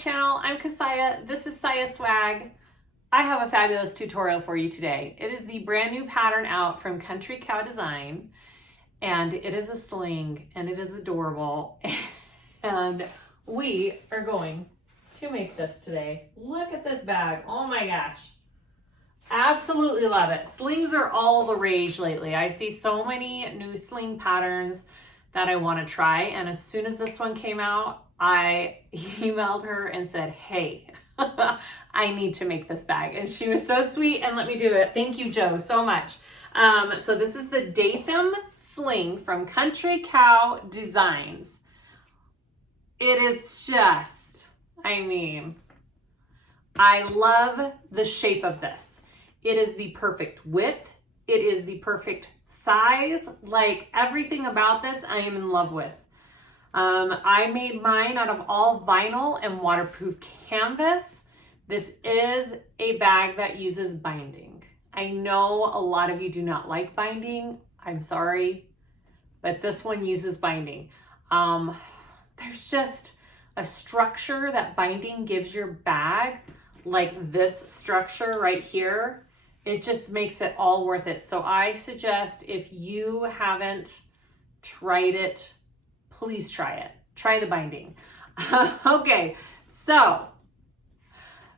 channel. I'm Kassiah. This is SiahSwag. I have a fabulous tutorial for you today. It is the brand new pattern out from Country Cow Design, and it is a sling, and it is adorable. And we are going to make this today. Look at this bag. Oh my gosh. Absolutely love it. Slings are all the rage lately. I see so many new sling patterns that I want to try, and as soon as this one came out, I emailed her and said, hey, I need to make this bag. And she was so sweet and let me do it. Thank you, Joe, so much. So this is the Daythum Sling from Country Cow Designs. It is just, I mean, I love the shape of this. It is the perfect width. It is the perfect size. Like everything about this, I am in love with. I made mine out of all vinyl and waterproof canvas. This is a bag that uses binding. I know a lot of you do not like binding. I'm sorry, but this one uses binding. There's just a structure that binding gives your bag, like this structure right here. It just makes it all worth it. So I suggest if you haven't tried it, please try it. Try the binding. Okay, so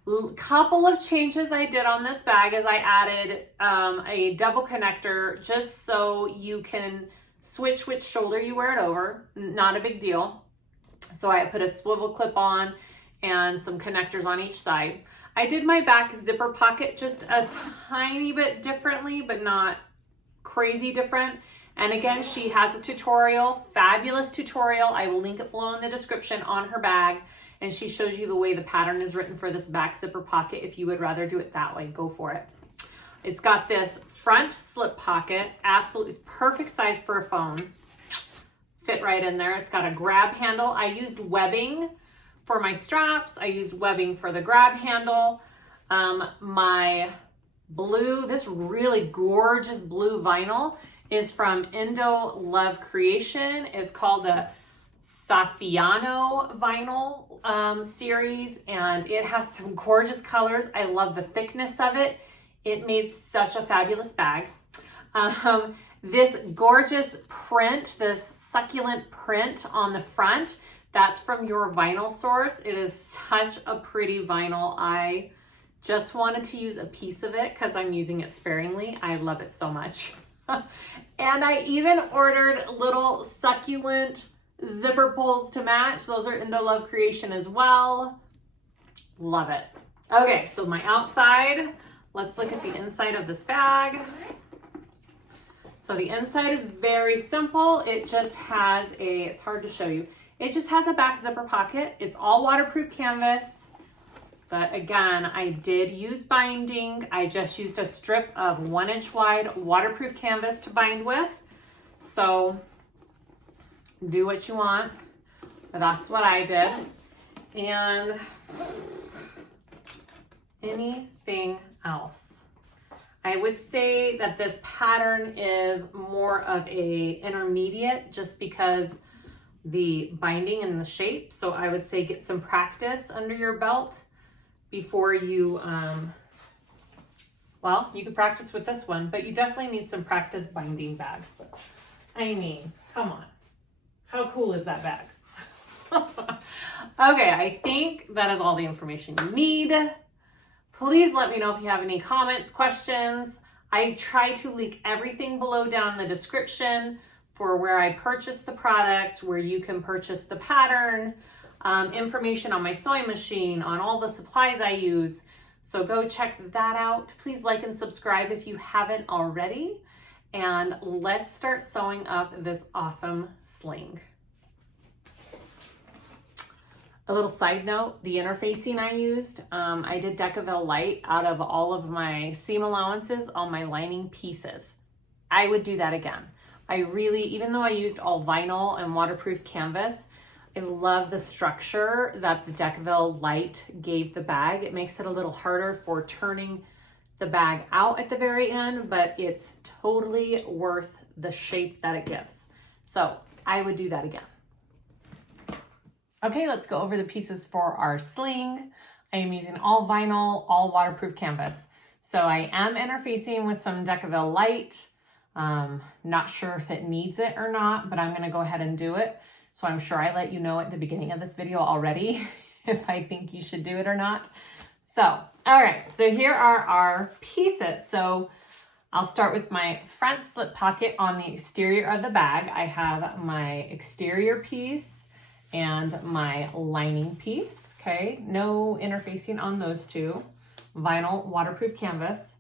a couple of changes I did on this bag is I added a double connector just so you can switch which shoulder you wear it over. Not a big deal. So I put a swivel clip on and some connectors on each side. I did my back zipper pocket just a tiny bit differently, but not crazy different. And again, she has a tutorial, fabulous tutorial. I will link it below in the description on her bag. And she shows you the way the pattern is written for this back zipper pocket. If you would rather do it that way, go for it. It's got this front slip pocket, absolutely perfect size for a phone. Fit right in there. It's got a grab handle. I used webbing for my straps. I used webbing for the grab handle. My blue, this really gorgeous blue vinyl is from Indo Love Creation. It's called the Saffiano vinyl series, and it has some gorgeous colors. I love the thickness of it. It made such a fabulous bag. This gorgeous print, this succulent print on the front, that's from Your Vinyl Source. It is such a pretty vinyl. I just wanted to use a piece of it because I'm using it sparingly. I love it so much. And I even ordered little succulent zipper pulls to match. Those are Indo Love Creation as well. Love it. Okay, so my outside, let's look at the inside of this bag. So the inside is very simple. It just has a, it's hard to show you. It just has a back zipper pocket. It's all waterproof canvas. But again, I did use binding. I just used a strip of 1 inch wide waterproof canvas to bind with. So do what you want. But that's what I did. And anything else? I would say that this pattern is more of a intermediate just because the binding and the shape. So I would say get some practice under your belt before you, well, you could practice with this one, but you definitely need some practice binding bags. But I mean, come on. How cool is that bag? Okay, I think that is all the information you need. Please let me know if you have any comments, questions. I try to link everything below down in the description for where I purchased the products, where you can purchase the pattern, information on my sewing machine, on all the supplies I use. So go check that out. Please like and subscribe if you haven't already. And let's start sewing up this awesome sling. A little side note, the interfacing I used, I did Decaville Light out of all of my seam allowances on my lining pieces. I would do that again. I really, even though I used all vinyl and waterproof canvas, I love the structure that the Decaville Light gave the bag. It makes it a little harder for turning the bag out at the very end, but it's totally worth the shape that it gives. So I would do that again. Okay, let's go over the pieces for our sling. I am using all vinyl, all waterproof canvas. So I am interfacing with some Decaville Light. Not sure if it needs it or not, but I'm gonna go ahead and do it. So I'm sure I let you know at the beginning of this video already if I think you should do it or not. So, all right, so here are our pieces. So I'll start with my front slip pocket on the exterior of the bag. I have my exterior piece and my lining piece, okay? No interfacing on those two. Vinyl waterproof canvas.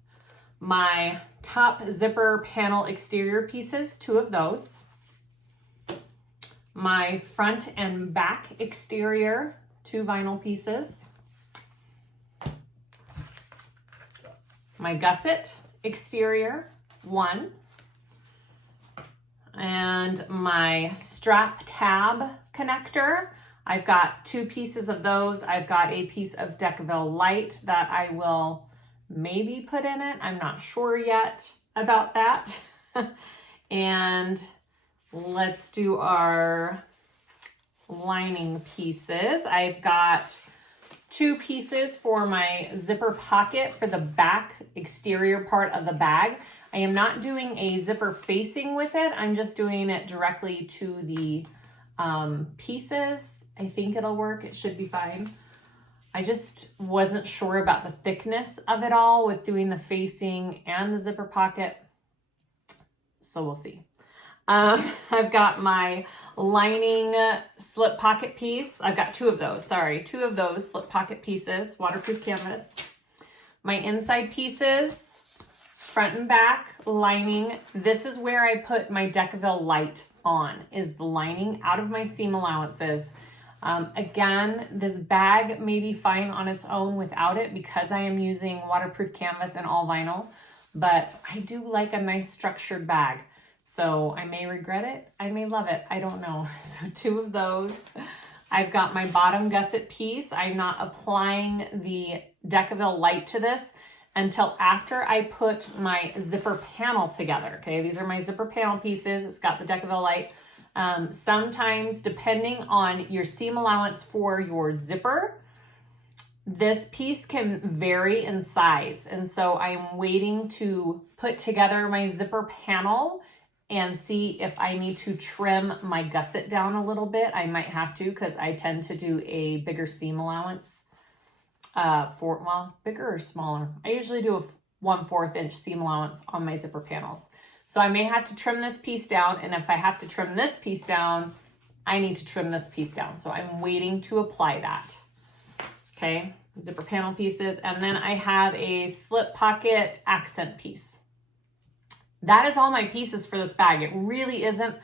My top zipper panel exterior pieces, 2 of those. My front and back exterior, 2 vinyl pieces. My gusset exterior, 1. And my strap tab connector, I've got 2 pieces of those. I've got a piece of Decaville Light that I will maybe put in it. I'm not sure yet about that. And let's do our lining pieces. I've got 2 pieces for my zipper pocket for the back exterior part of the bag. I am not doing a zipper facing with it. I'm just doing it directly to the pieces. I think it'll work. It should be fine. I just wasn't sure about the thickness of it all with doing the facing and the zipper pocket. So we'll see. I've got my lining slip pocket piece. I've got 2 of those, sorry. 2 of those slip pocket pieces, waterproof canvas. My inside pieces, front and back lining. This is where I put my Decaville Light on, is the lining out of my seam allowances. Again, this bag may be fine on its own without it because I am using waterproof canvas and all vinyl, but I do like a nice structured bag. So I may regret it, I may love it, I don't know. So 2 of those. I've got my bottom gusset piece. I'm not applying the Decaville Light to this until after I put my zipper panel together, okay? These are my zipper panel pieces. It's got the Decaville Light. Sometimes, depending on your seam allowance for your zipper, this piece can vary in size. And so I'm waiting to put together my zipper panel and see if I need to trim my gusset down a little bit. I might have to because I tend to do a bigger seam allowance. Well, bigger or smaller. I usually do a 1/4 inch seam allowance on my zipper panels. So I may have to trim this piece down, and if I have to trim this piece down, I need to trim this piece down. So I'm waiting to apply that. Okay, zipper panel pieces, and then I have a slip pocket accent piece. That is all my pieces for this bag. It really isn't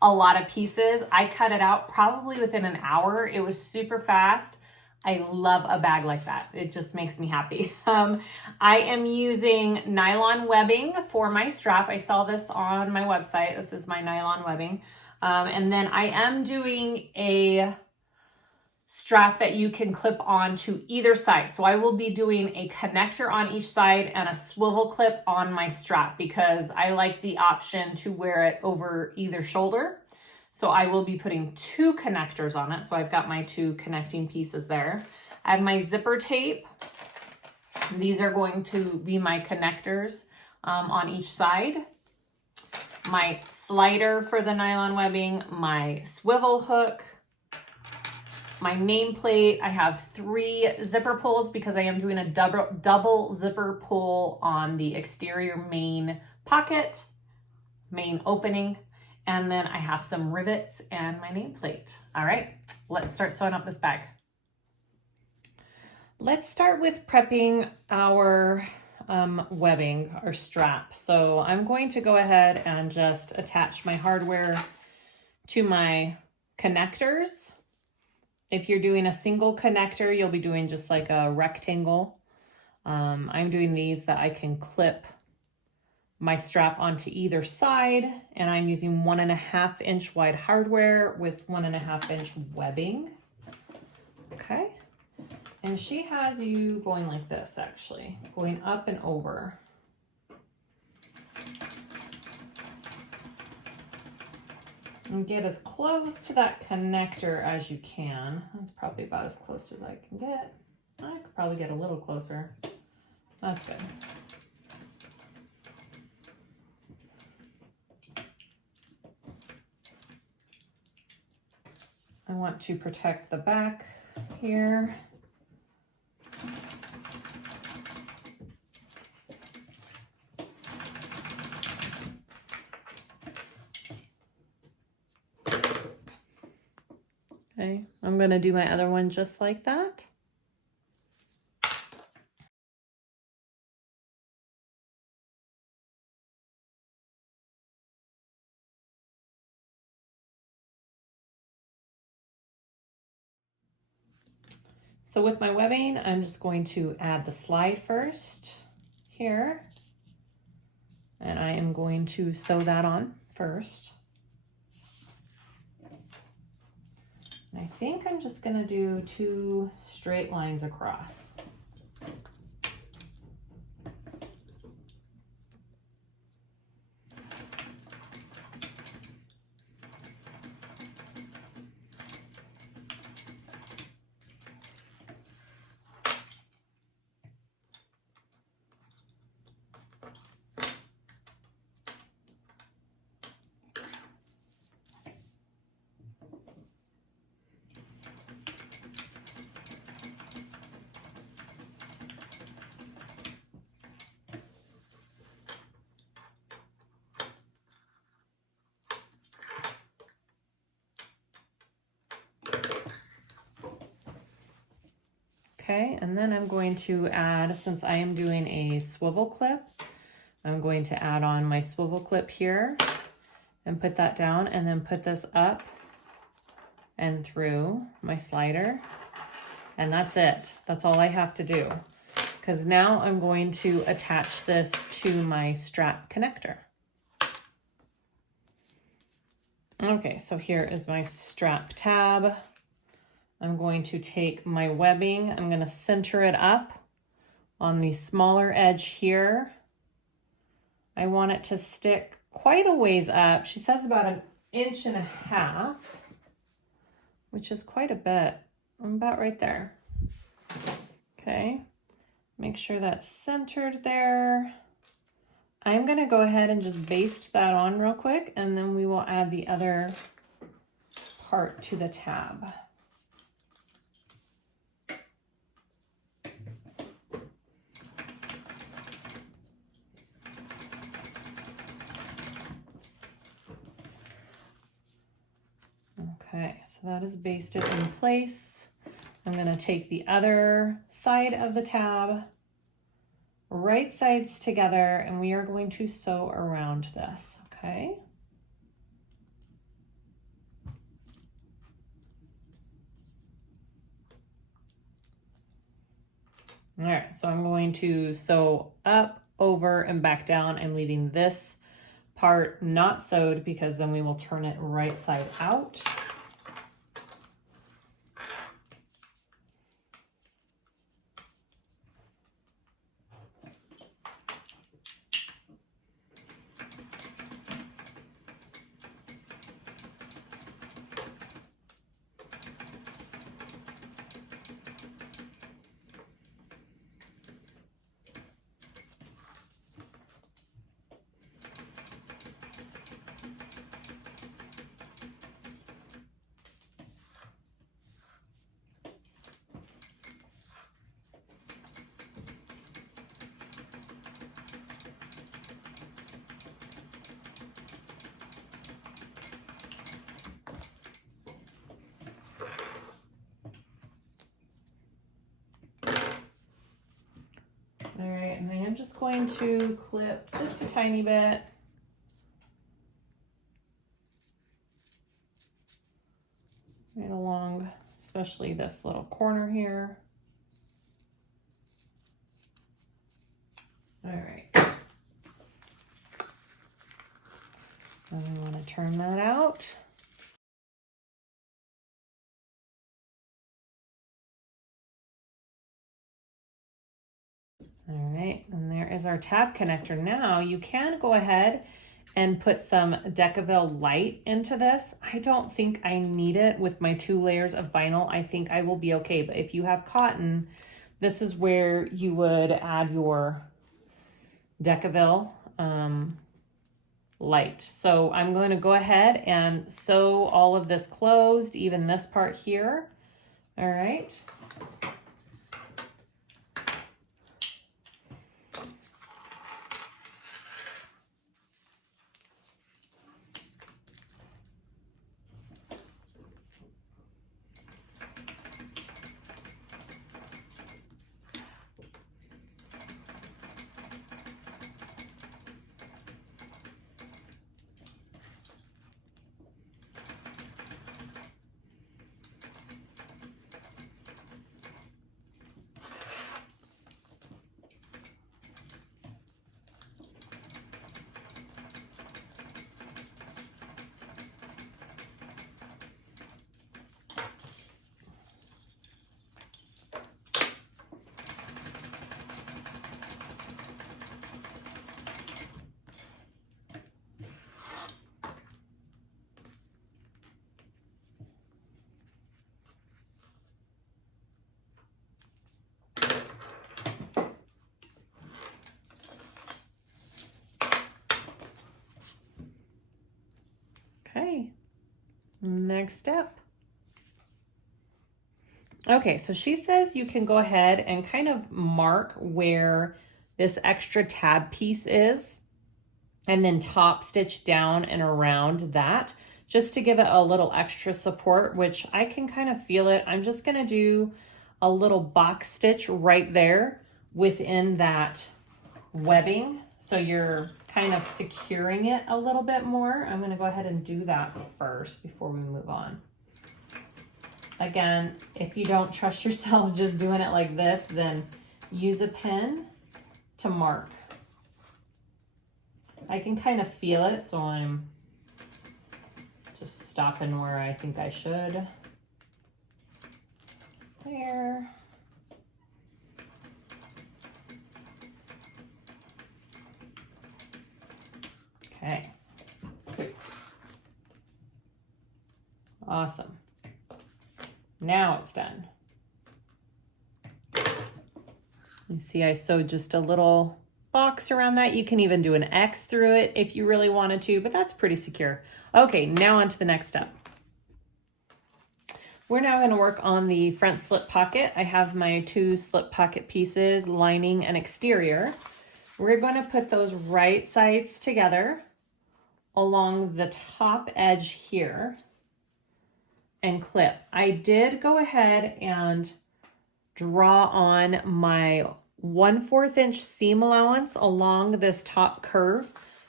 a lot of pieces. I cut it out probably within an hour. It was super fast. I love a bag like that. It just makes me happy. I am using nylon webbing for my strap. I saw this on my website. This is my nylon webbing. And then I am doing a strap that you can clip on to either side. So I will be doing a connector on each side and a swivel clip on my strap because I like the option to wear it over either shoulder. So I will be putting 2 connectors on it. So I've got my 2 connecting pieces there. I have my zipper tape. These are going to be my connectors on each side. My slider for the nylon webbing, my swivel hook, my nameplate. I have 3 zipper pulls because I am doing a double zipper pull on the exterior main pocket, main opening. And then I have some rivets and my nameplate. All right, let's start sewing up this bag. Let's start with prepping our webbing, our strap. So I'm going to go ahead and just attach my hardware to my connectors. If you're doing a single connector, you'll be doing just like a rectangle. I'm doing these that I can clip my strap onto either side, and I'm using 1.5 inch wide hardware with 1.5 inch webbing. Okay, and she has you going like this, actually, going up and over. And get as close to that connector as you can. That's probably about as close as I can get. I could probably get a little closer. That's good. I want to protect the back here. Okay, I'm going to do my other one just like that. So with my webbing, I'm just going to add the slide first here. And I am going to sew that on first. And I think I'm just going to do 2 straight lines across. Okay, and then I'm going to add, since I am doing a swivel clip, I'm going to add on my swivel clip here and put that down, and then put this up and through my slider. And that's it. That's all I have to do. Because now I'm going to attach this to my strap connector. Okay, so here is my strap tab. I'm going to take my webbing, I'm going to center it up on the smaller edge here. I want it to stick quite a ways up. She says about 1.5 inches, which is quite a bit. I'm about right there. Okay, make sure that's centered there. I'm going to go ahead and just baste that on real quick, and then we will add the other part to the tab. Okay, so that is basted in place. I'm going to take the other side of the tab, right sides together, and we are going to sew around this, okay? All right, so I'm going to sew up, over, and back down. I'm leaving this part not sewed because then we will turn it right side out. All right, and then I'm just going to clip just a tiny bit. Right along, especially this little corner here. All right. And I want to turn that out. All right, and there is our tab connector. Now you can go ahead and put some Decaville Light into this. I don't think I need it with my 2 layers of vinyl. I think I will be okay, but if you have cotton, this is where you would add your Decaville Light. So I'm going to go ahead and sew all of this closed, even this part here. All right. Okay, next step. Okay, so she says you can go ahead and kind of mark where this extra tab piece is and then top stitch down and around that just to give it a little extra support, which I can kind of feel it. I'm just gonna do a little box stitch right there within that webbing. So you're kind of securing it a little bit more. I'm gonna go ahead and do that first before we move on. Again, if you don't trust yourself just doing it like this, then use a pen to mark. I can kind of feel it, so I'm just stopping where I think I should. There. Okay. Awesome. Now it's done. You see I sewed just a little box around that. You can even do an X through it if you really wanted to, but that's pretty secure. Okay, now on to the next step. We're now going to work on the front slip pocket. I have my 2 slip pocket pieces, lining and exterior. We're going to put those right sides together along the top edge here and clip. I did go ahead and draw on my 1/4 inch seam allowance along this top curve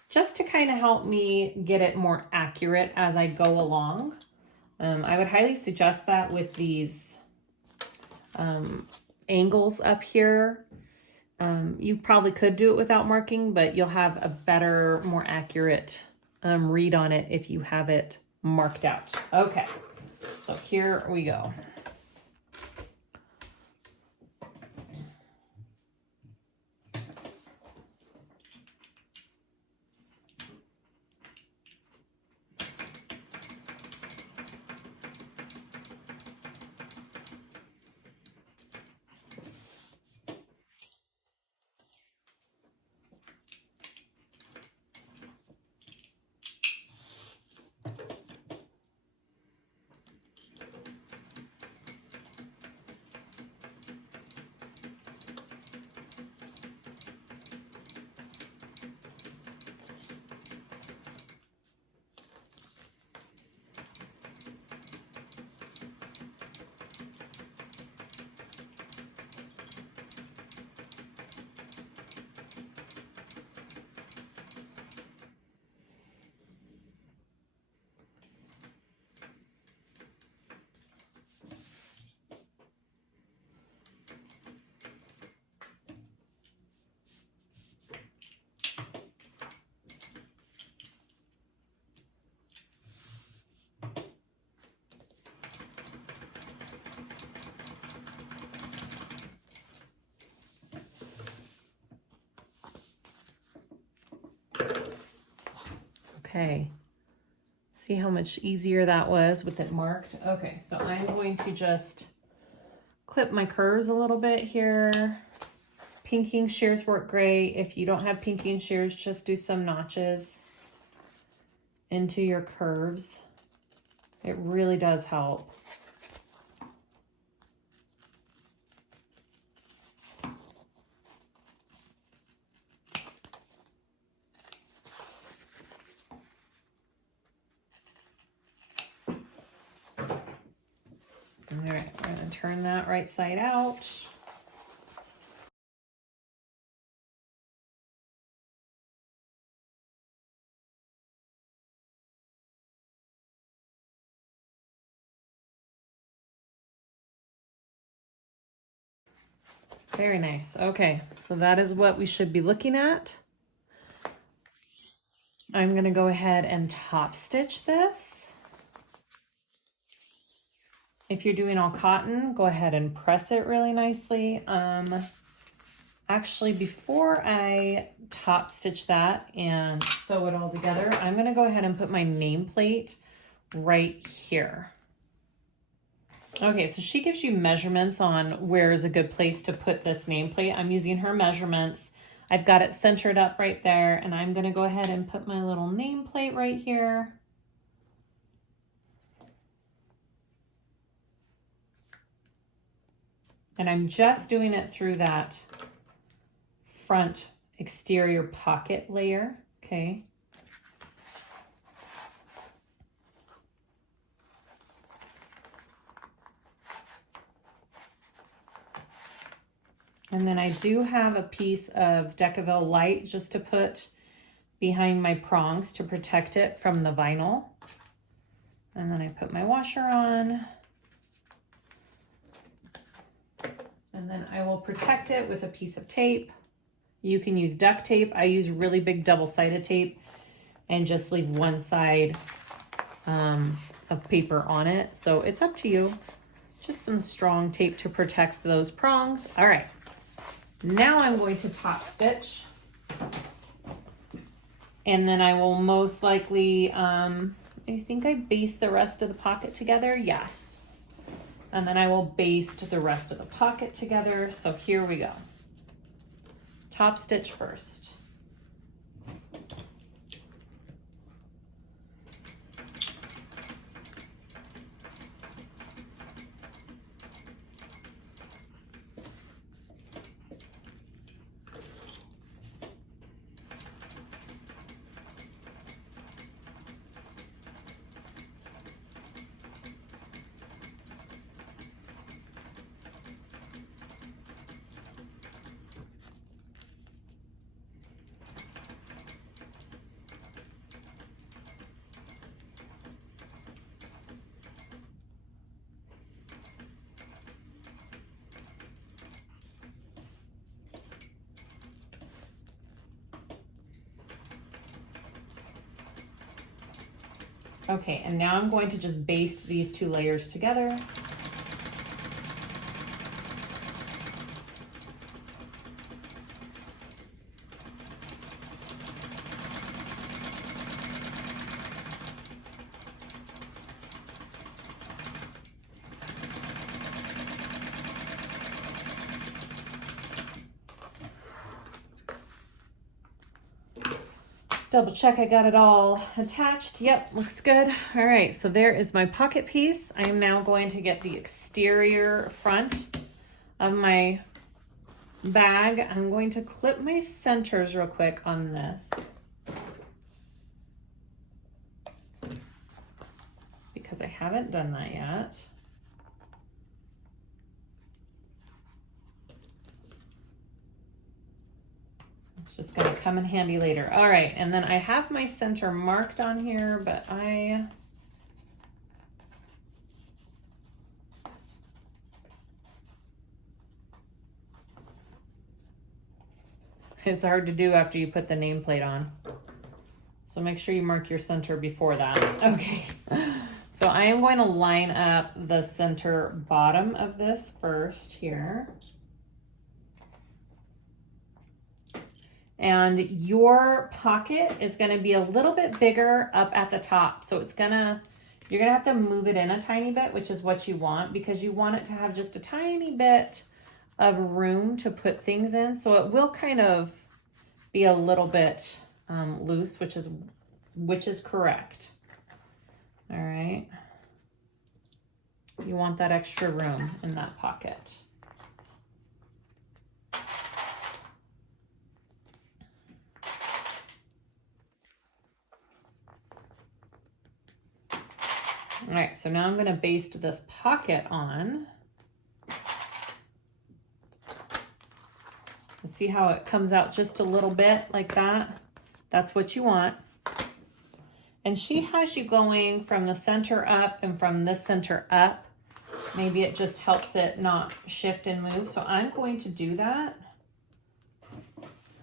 just to kind of help me get it more accurate as I go along. I would highly suggest that with these angles up here. You probably could do it without marking, but you'll have a better, more accurate read on it if you have it marked out. Okay, so here we go. Okay. See how much easier that was with it marked? Okay, so I'm going to just clip my curves a little bit here. Pinking shears work great. If you don't have pinking shears, just do some notches into your curves. It really does help. All right, we're gonna turn that right side out. Very nice. Okay, so that is what we should be looking at. I'm gonna go ahead and top stitch this. If you're doing all cotton, go ahead and press it really nicely. Actually, before I top stitch that and sew it all together, I'm gonna go ahead and put my nameplate right here. Okay, so she gives you measurements on where is a good place to put this nameplate. I'm using her measurements. I've got it centered up right there, and I'm gonna go ahead and put my little nameplate right here. And I'm just doing it through that front exterior pocket layer, okay? And then I do have a piece of Decaville Light just to put behind my prongs to protect it from the vinyl. And then I put my washer on. And then I will protect it with a piece of tape. You can use duct tape. I use really big double-sided tape and just leave one side of paper on it. So it's up to you. Just some strong tape to protect those prongs. All right. Now I'm going to top stitch. And then I will most likely, I think I baste the rest of the pocket together. Yes. And then I will baste the rest of the pocket together. So here we go. Top stitch first. Okay, and now I'm going to just baste these two layers together. Double check I got it all attached. Yep, looks good. All right, so there is my pocket piece. I am now going to get the exterior front of my bag. I'm going to clip my centers real quick on this, because I haven't done that yet. It's just gonna come in handy later. All right, and then I have my center marked on here, but it's hard to do after you put the nameplate on. So make sure you mark your center before that. Okay, so I am going to line up the center bottom of this first here. And your pocket is going to be a little bit bigger up at the top. So you're gonna have to move it in a tiny bit, which is what you want, because you want it to have just a tiny bit of room to put things in. So it will kind of be a little bit loose, which is correct. All right. You want that extra room in that pocket. All right, so now I'm going to baste this pocket on. See how it comes out just a little bit like that? That's what you want. And she has you going from the center up and from this center up. Maybe it just helps it not shift and move. So I'm going to do that.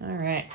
All right.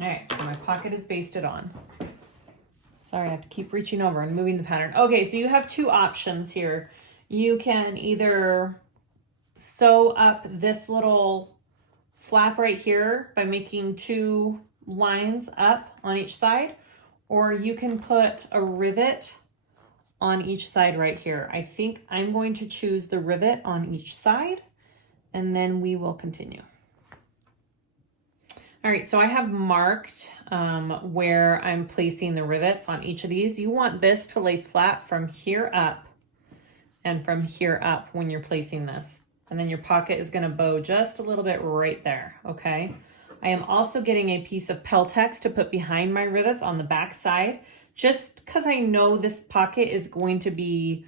All right, so my pocket is basted on. Sorry, I have to keep reaching over and moving the pattern. Okay, so you have two options here. You can either sew up this little flap right here by making 2 lines up on each side, or you can put a rivet on each side right here. I think I'm going to choose the rivet on each side, and then we will continue. All right, so I have marked where I'm placing the rivets on each of these. You want this to lay flat from here up and from here up when you're placing this. And then your pocket is gonna bow just a little bit right there, okay? I am also getting a piece of Peltex to put behind my rivets on the back side, just because I know this pocket is going to be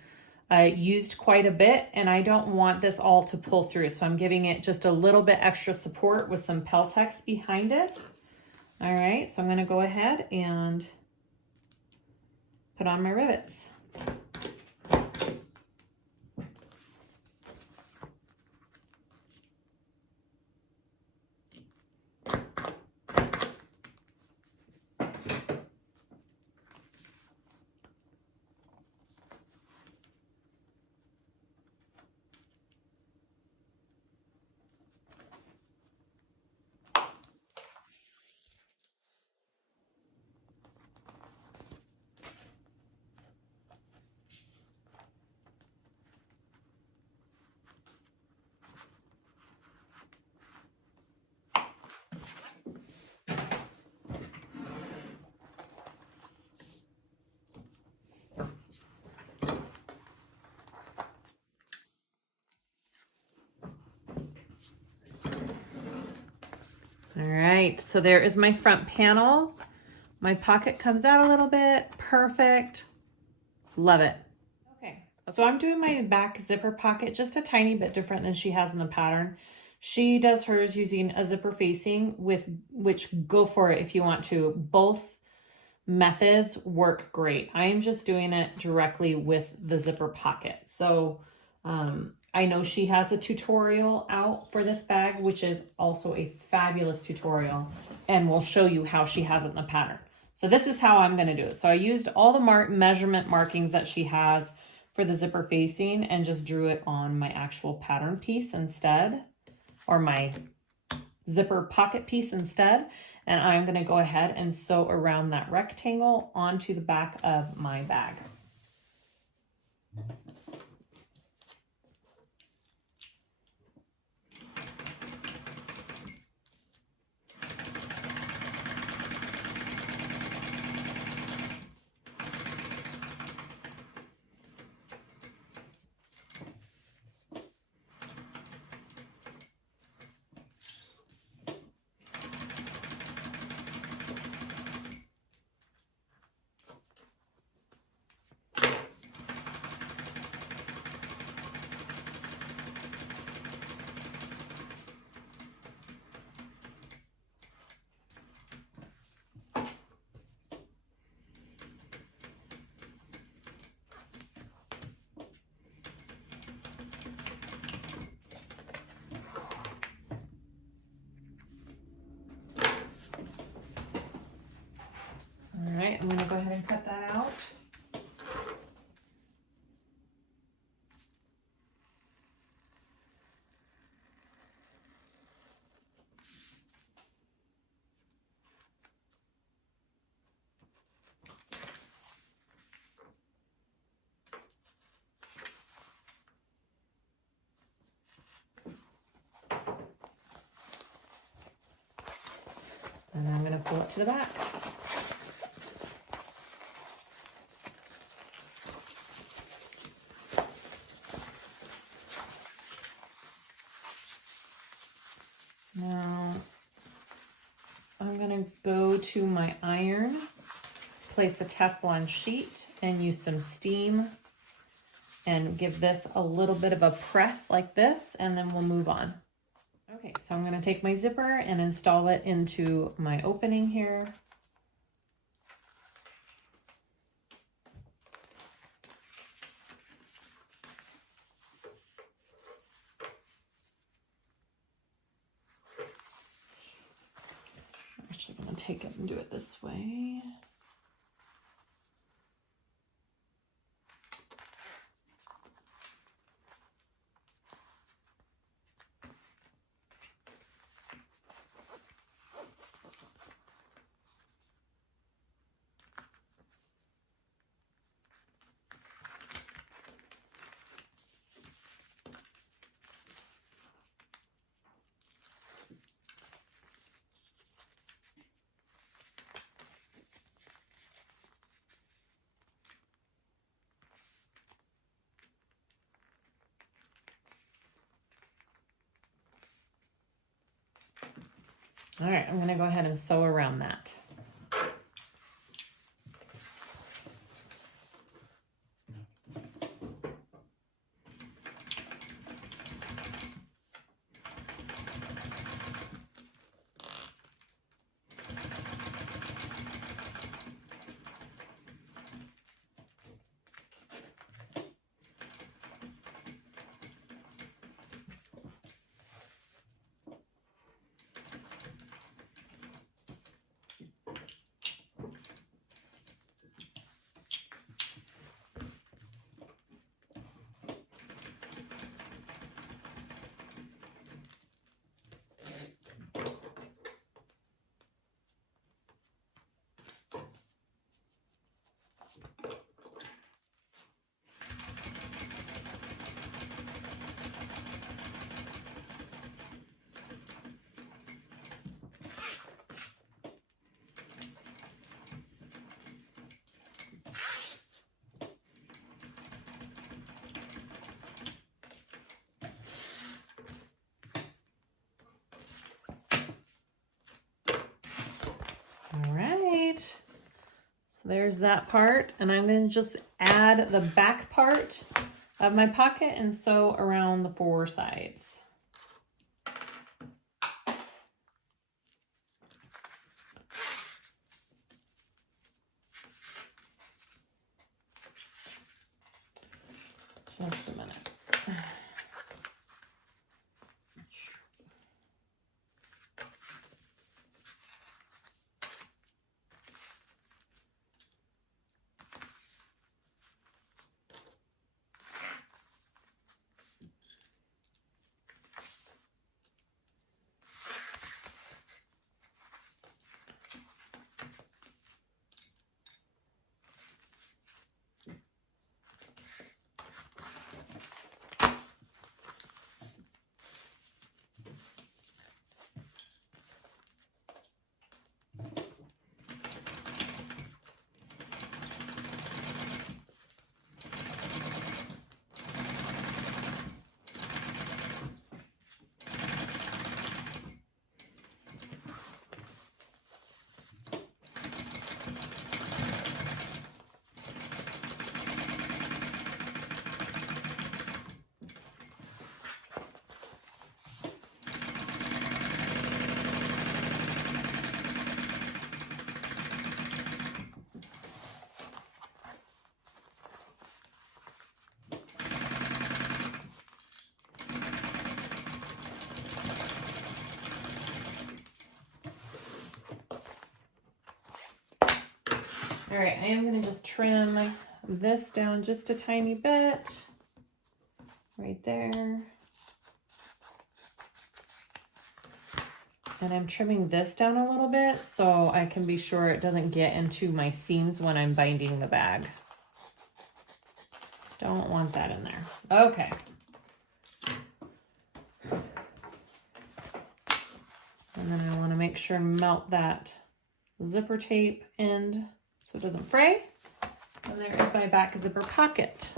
used quite a bit, and I don't want this all to pull through. So I'm giving it just a little bit extra support with some Peltex behind it. All right, so I'm gonna go ahead and put on my rivets. All right, so there is my front panel. My pocket comes out a little bit, perfect, love it. Okay, so I'm doing my back zipper pocket just a tiny bit different than she has in the pattern. She does hers using a zipper facing, with which go for it if you want to. Both methods work great. I am just doing it directly with the zipper pocket. So I know she has a tutorial out for this bag, which is also a fabulous tutorial, and we'll show you how she has it in the pattern. So this is how I'm going to do it. So I used all the measurement markings that she has for the zipper facing and just drew it on my actual pattern piece instead, or my zipper pocket piece instead. And I'm going to go ahead and sew around that rectangle onto the back of my bag. And I'm gonna pull it to the back. Now, I'm gonna go to my iron, place a Teflon sheet, and use some steam and give this a little bit of a press like this, and then we'll move on. Okay, so I'm gonna take my zipper and install it into my opening here. I'm actually gonna take it and do it this way. All right, I'm gonna go ahead and sew around that. All right, so there's that part, and I'm going to just add the back part of my pocket and sew around the four sides. Just a minute. All right, I am going to just trim this down just a tiny bit, right there. And I'm trimming this down a little bit so I can be sure it doesn't get into my seams when I'm binding the bag. Don't want that in there. Okay. And then I want to make sure and melt that zipper tape end so it doesn't fray. And there is my back zipper pocket.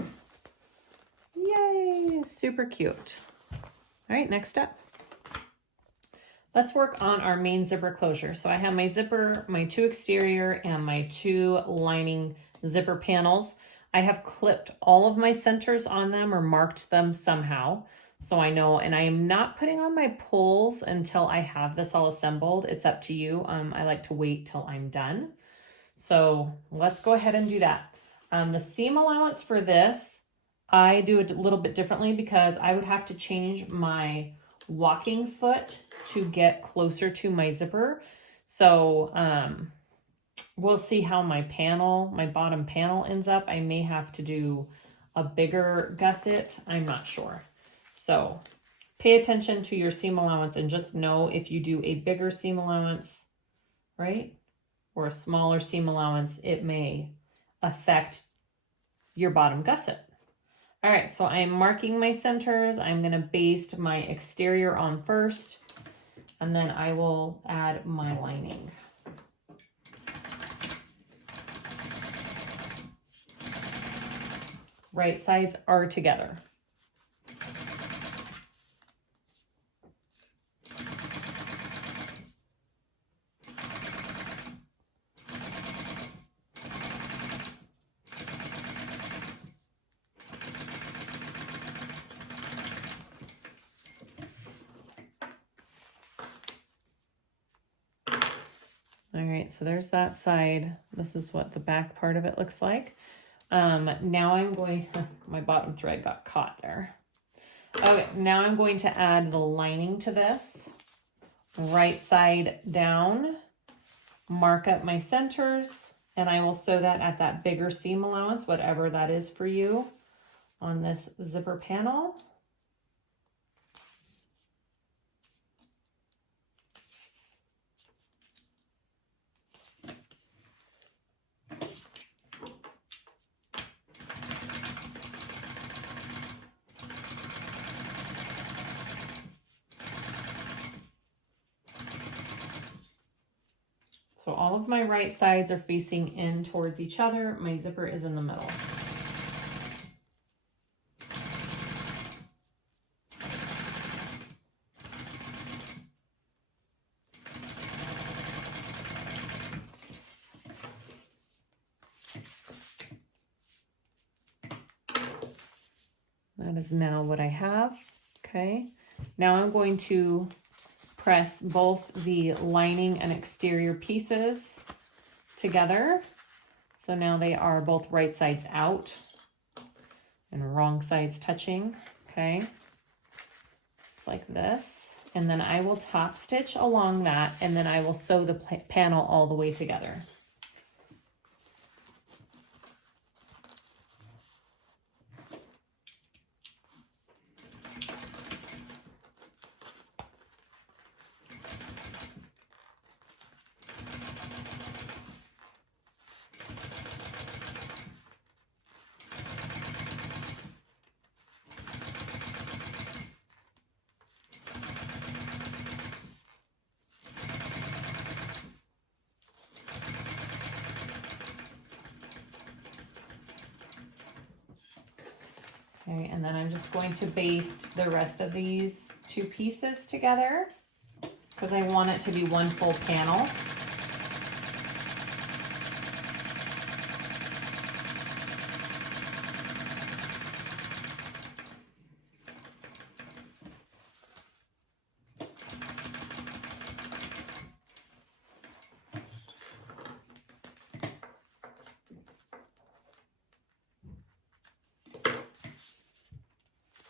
Yay, super cute. All right, next step. Let's work on our main zipper closure. So I have my zipper, my 2 exterior and my 2 lining zipper panels. I have clipped all of my centers on them or marked them somehow. So I know, and I am not putting on my pulls until I have this all assembled. It's up to you. I like to wait till I'm done. So let's go ahead and do that. The seam allowance for this, I do it a little bit differently because I would have to change my walking foot to get closer to my zipper. So we'll see how my panel, my bottom panel ends up. I may have to do a bigger gusset. I'm not sure. So pay attention to your seam allowance and just know if you do a bigger seam allowance, right, or a smaller seam allowance, it may affect your bottom gusset. All right, so I'm marking my centers. I'm gonna baste my exterior on first, and then I will add my lining. Right sides are together. All right, so there's that side. This is what the back part of it looks like. Now I'm going, my bottom thread got caught there. Okay, now I'm going to add the lining to this. Right side down, mark up my centers, and I will sew that at that bigger seam allowance, whatever that is for you, on this zipper panel. So all of my right sides are facing in towards each other. My zipper is in the middle. That is now what I have. Okay, now I'm going to press both the lining and exterior pieces together. So now they are both right sides out and wrong sides touching. Okay, just like this. And then I will top stitch along that, and then I will sew the panel all the way together. Okay, and then I'm just going to baste the rest of these 2 pieces together because I want it to be one full panel.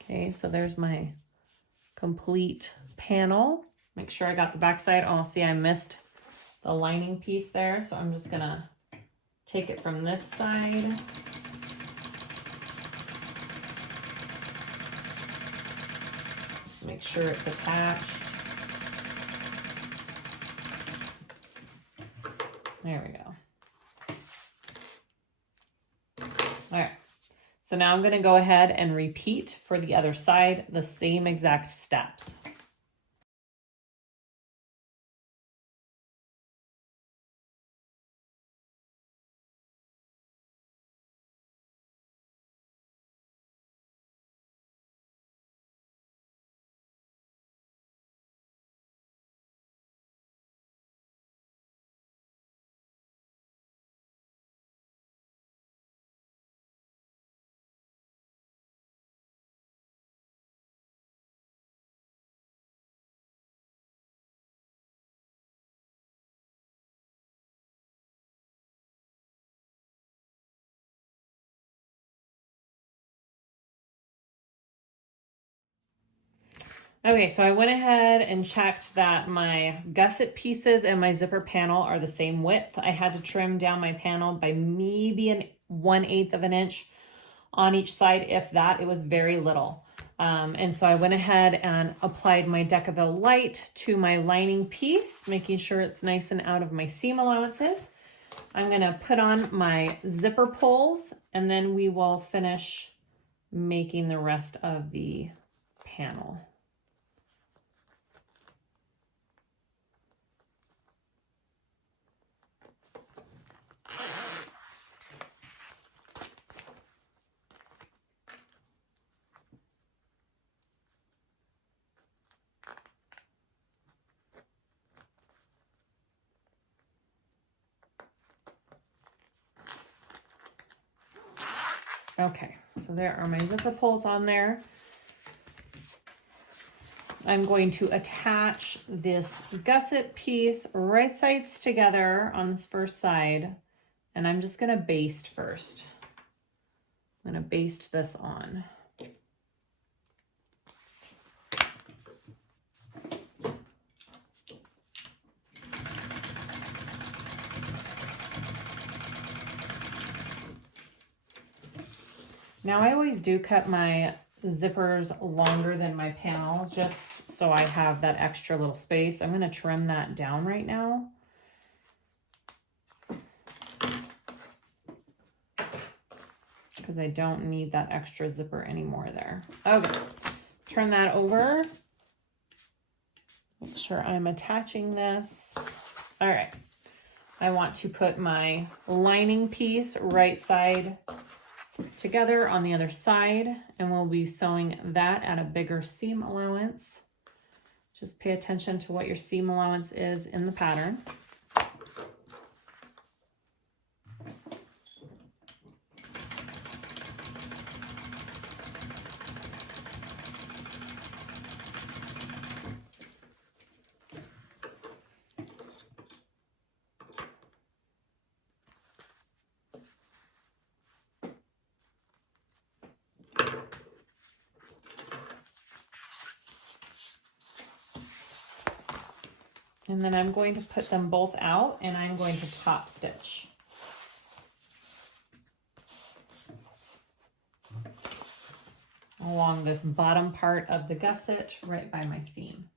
Okay, so there's my complete panel. Make sure I got the back side. Oh, see, I missed the lining piece there. So I'm just gonna take it from this side. Just make sure it's attached. There we go. All right. So now I'm going to go ahead and repeat for the other side the same exact steps. Okay, so I went ahead and checked that my gusset pieces and my zipper panel are the same width. I had to trim down my panel by maybe 1/8 of an inch on each side. If that, it was very little. And so I went ahead and applied my Decaville Light to my lining piece, making sure it's nice and out of my seam allowances. I'm gonna put on my zipper pulls, and then we will finish making the rest of the panel. Okay, so there are my zipper pulls on there. I'm going to attach this gusset piece right sides together on this first side, and I'm just gonna baste first. I'm gonna baste this on. Now I always do cut my zippers longer than my panel just so I have that extra little space. I'm going to trim that down right now. Because I don't need that extra zipper anymore there. Okay, turn that over. Make sure I'm attaching this. All right, I want to put my lining piece right side together on the other side, and we'll be sewing that at a bigger seam allowance. Just pay attention to what your seam allowance is in the pattern. And then I'm going to put them both out, and I'm going to top stitch. Along this bottom part of the gusset right by my seam.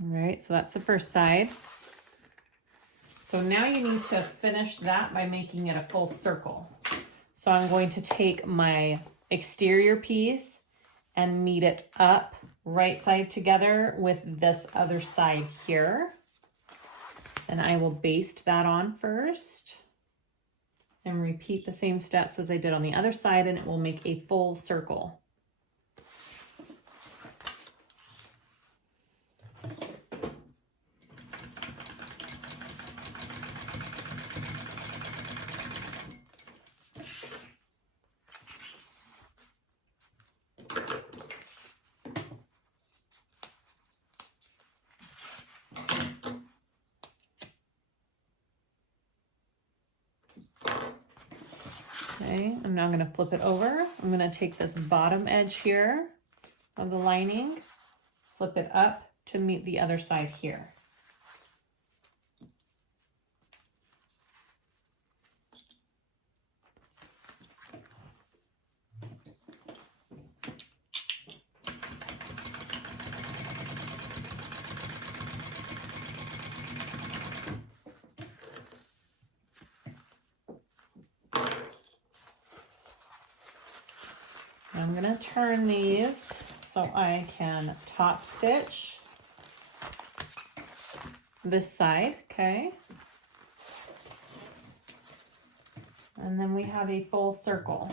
All right, so that's the first side. So now you need to finish that by making it a full circle. So I'm going to take my exterior piece and meet it up right side together with this other side here. And I will baste that on first and repeat the same steps as I did on the other side, and it will make a full circle. Okay, I'm now going to flip it over. I'm going to take this bottom edge here of the lining, flip it up to meet the other side here. I'm going to turn these so I can top stitch this side, okay? And then we have a full circle.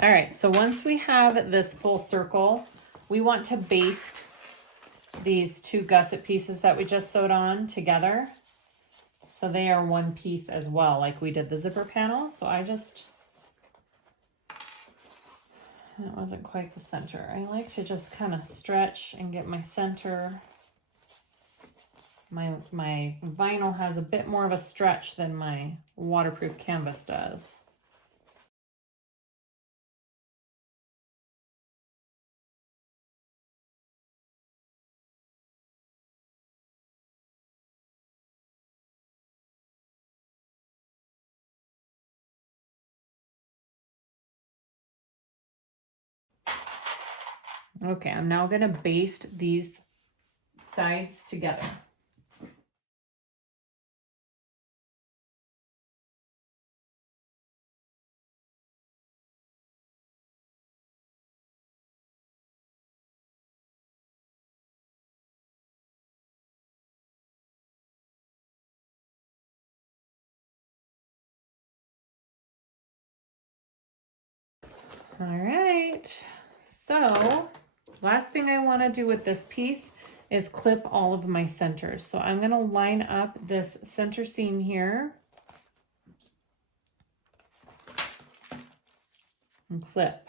All right, so once we have this full circle, we want to baste these two gusset pieces that we just sewed on together. So they are one piece as well, like we did the zipper panel. So that wasn't quite the center. I like to just kind of stretch and get my center. My vinyl has a bit more of a stretch than my waterproof canvas does. Okay, I'm now going to baste these sides together. All right, so last thing I want to do with this piece is clip all of my centers. So I'm going to line up this center seam here and clip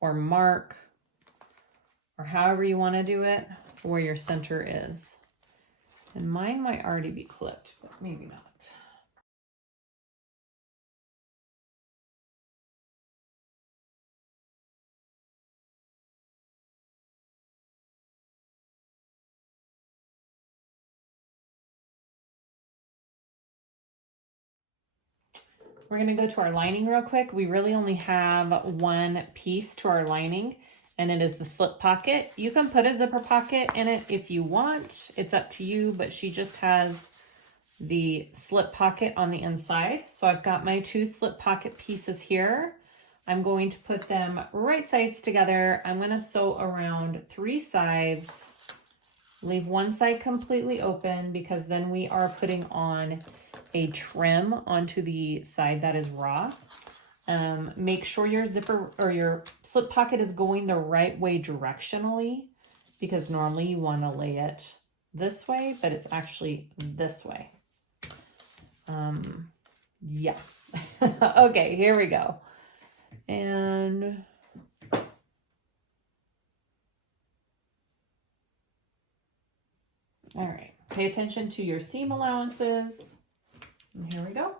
or mark or however you want to do it where your center is. And mine might already be clipped, but maybe not. We're going to go to our lining real quick. We really only have one piece to our lining, and it is the slip pocket. You can put a zipper pocket in it if you want. It's up to you, but she just has the slip pocket on the inside. So I've got my two slip pocket pieces here. I'm going to put them right sides together. I'm going to sew around 3 sides. Leave one side completely open because then we are putting on a trim onto the side that is raw. Make sure your zipper or your slip pocket is going the right way directionally, because normally you want to lay it this way, but it's actually this way. Yeah. Okay, here we go. And all right, pay attention to your seam allowances. And here we go.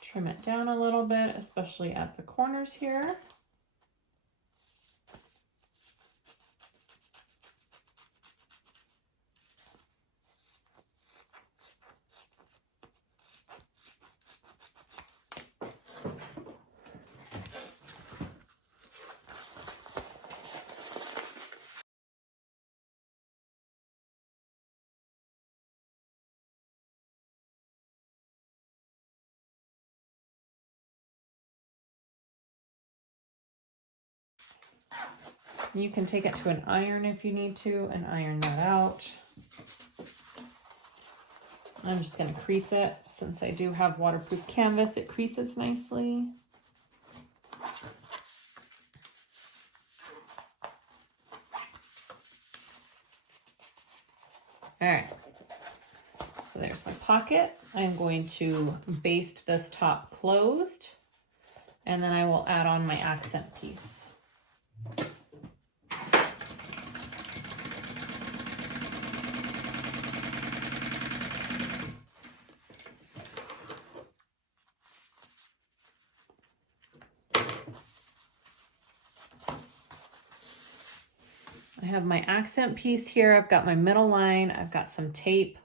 Trim it down a little bit, especially at the corners here. You can take it to an iron if you need to and iron that out. I'm just going to crease it. Since I do have waterproof canvas, it creases nicely. All right, so there's my pocket. I'm going to baste this top closed, and then I will add on my accent piece. I have my accent piece here. I've got my middle line. I've got some tape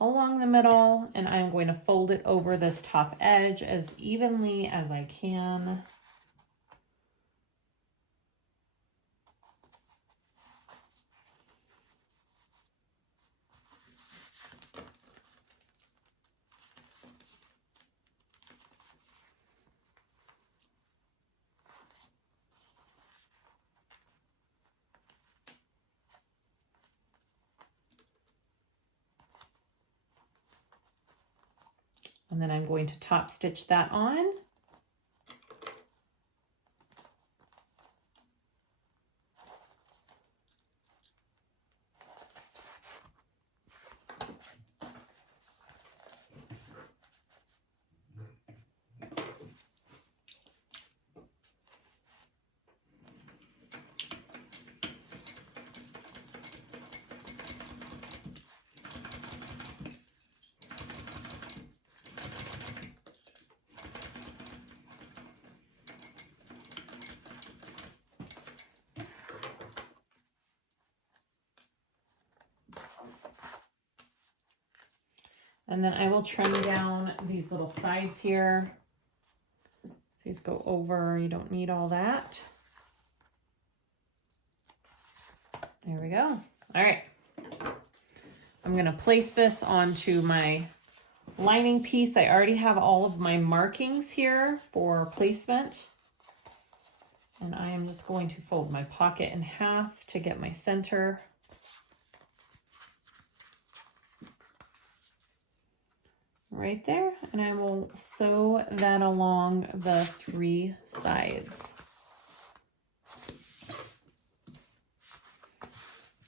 along the middle, and I'm going to fold it over this top edge as evenly as I can. And then I'm going to top stitch that on. And then I will trim down these little sides here. These go over, you don't need all that. There we go. All right. I'm gonna place this onto my lining piece. I already have all of my markings here for placement. And I am just going to fold my pocket in half to get my center. Right there, and I will sew that along the 3 sides.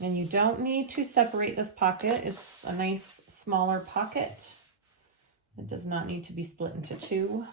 And you don't need to separate this pocket. It's a nice smaller pocket. It does not need to be split into 2.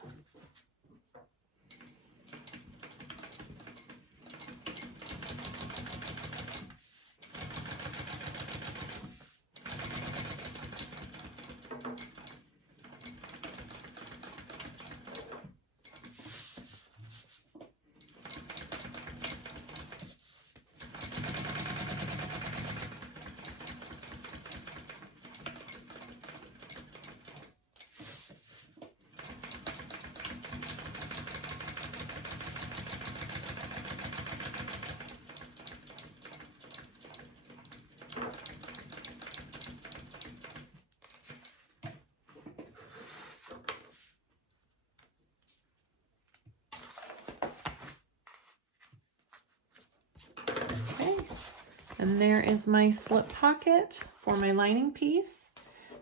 And there is my slip pocket for my lining piece.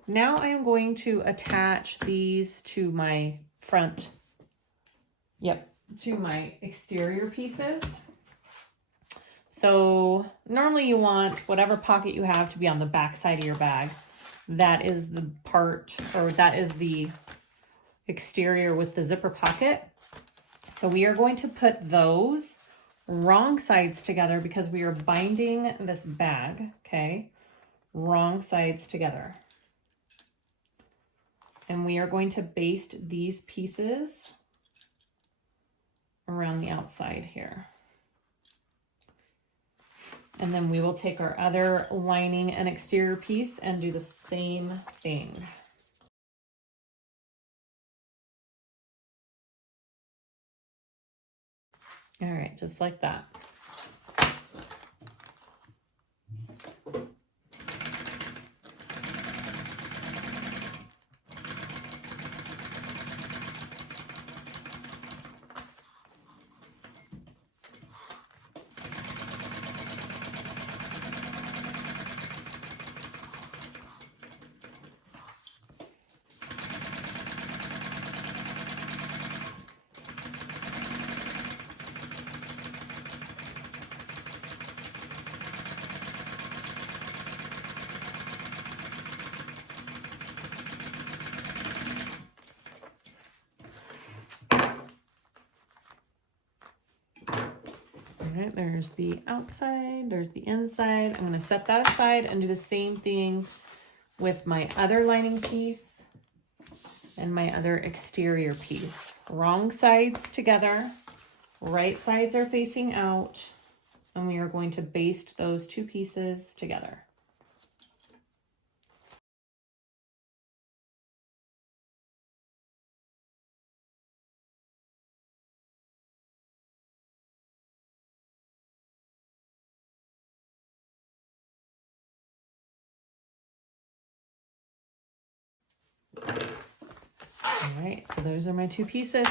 Now I am going to attach these to my front, to my exterior pieces. So normally you want whatever pocket you have to be on the back side of your bag. That is the part, or that is the exterior with the zipper pocket. So we are going to put those wrong sides together because we are binding this bag, okay? Wrong sides together. And we are going to baste these pieces around the outside here. And then we will take our other lining and exterior piece and do the same thing. All right, just like that. Right, there's the outside, there's the inside. I'm going to set that aside and do the same thing with my other lining piece and my other exterior piece. Wrong sides together, right sides are facing out, and we are going to baste those 2 pieces together. All right, so those are my two pieces.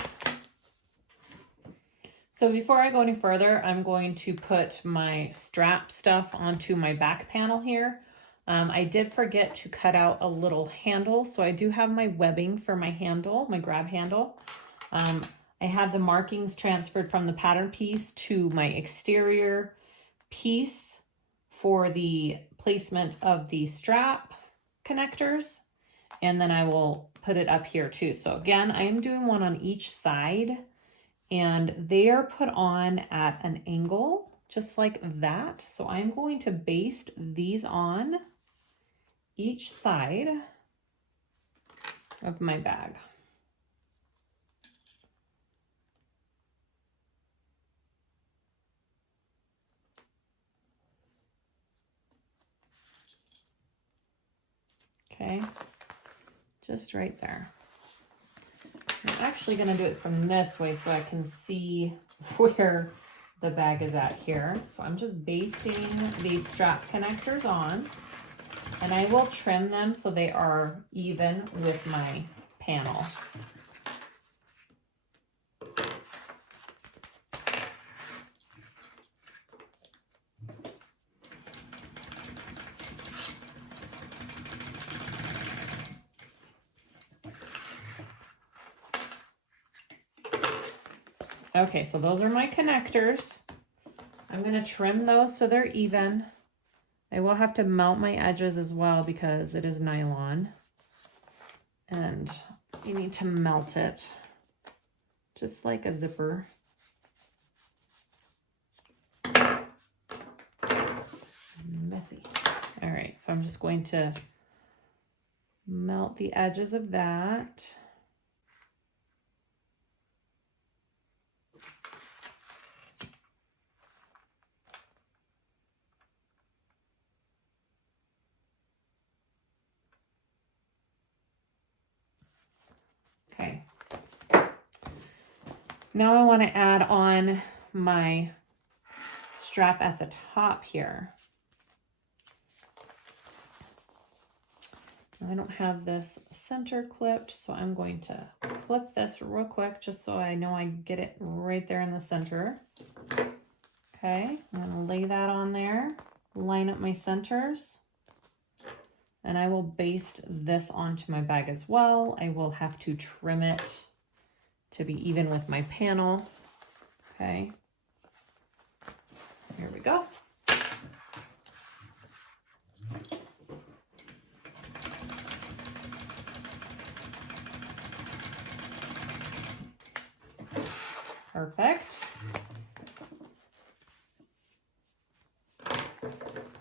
So before I go any further, I'm going to put my strap stuff onto my back panel here. I did forget to cut out a little handle, so I do have my webbing for my handle, my grab handle. I have the markings transferred from the pattern piece to my exterior piece for the placement of the strap connectors, and then I will put it up here too. So again, I am doing one on each side, and they are put on at an angle just like that. So I'm going to baste these on each side of my bag. Okay, just right there. I'm actually going to do it from this way so I can see where the bag is at here. So I'm just basting these strap connectors on, and I will trim them so they are even with my panel. Okay, so those are my connectors. I'm going to trim those so they're even. I will have to melt my edges as well because it is nylon, and you need to melt it just like a zipper. Messy. All right, so I'm just going to melt the edges of that. Okay. Now I want to add on my strap at the top here. I don't have this center clipped, so I'm going to clip this real quick just so I know I get it right there in the center. Okay, I'm going to lay that on there, line up my centers, and I will baste this onto my bag as well. I will have to trim it to be even with my panel. Okay, here we go. Perfect.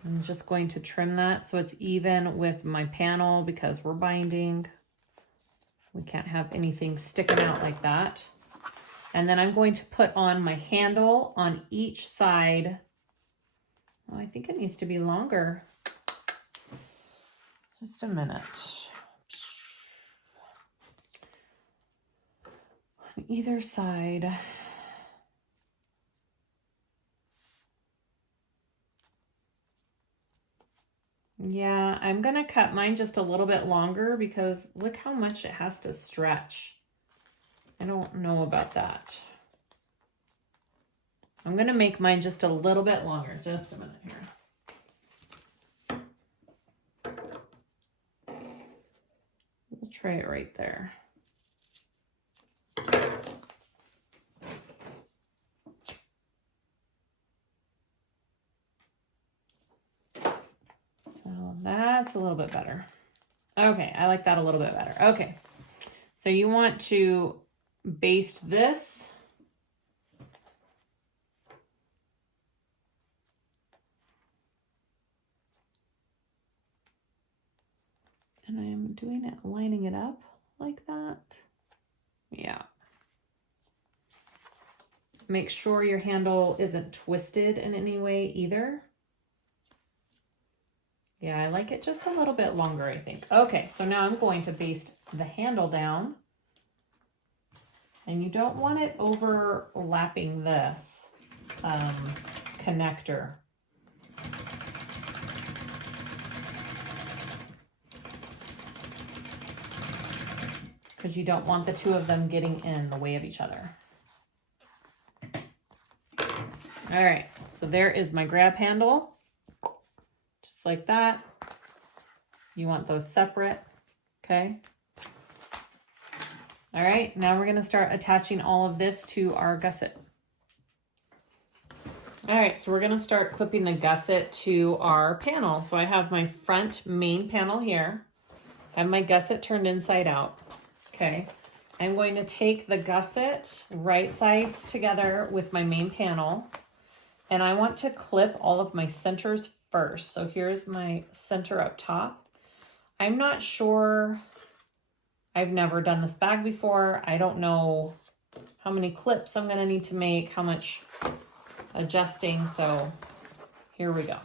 I'm just going to trim that so it's even with my panel because we're binding. We can't have anything sticking out like that. And then I'm going to put on my handle on each side. Oh, I think it needs to be longer. Just a minute. On either side. Yeah, I'm gonna cut mine just a little bit longer because look how much it has to stretch. I don't know about that. I'm gonna make mine just a little bit longer. Just a minute here. We'll try it right there. So that's a little bit better. Okay, I like that a little bit better. Okay, so you want to baste this. And I am doing it, lining it up like that. Yeah. Make sure your handle isn't twisted in any way either. Yeah, I like it just a little bit longer, I think. Okay, so now I'm going to baste the handle down. And you don't want it overlapping this connector. because you don't want the two of them getting in the way of each other. All right, so there is my grab handle, just like that. You want those separate, okay? All right, now we're gonna start attaching all of this to our gusset. All right, so we're gonna start clipping the gusset to our panel. So I have my front main panel here. I have my gusset turned inside out, okay? I'm going to take the gusset right sides together with my main panel, and I want to clip all of my centers first. So here's my center up top. I'm not sure, I've never done this bag before. I don't know how many clips I'm gonna need to make, how much adjusting, so here we go.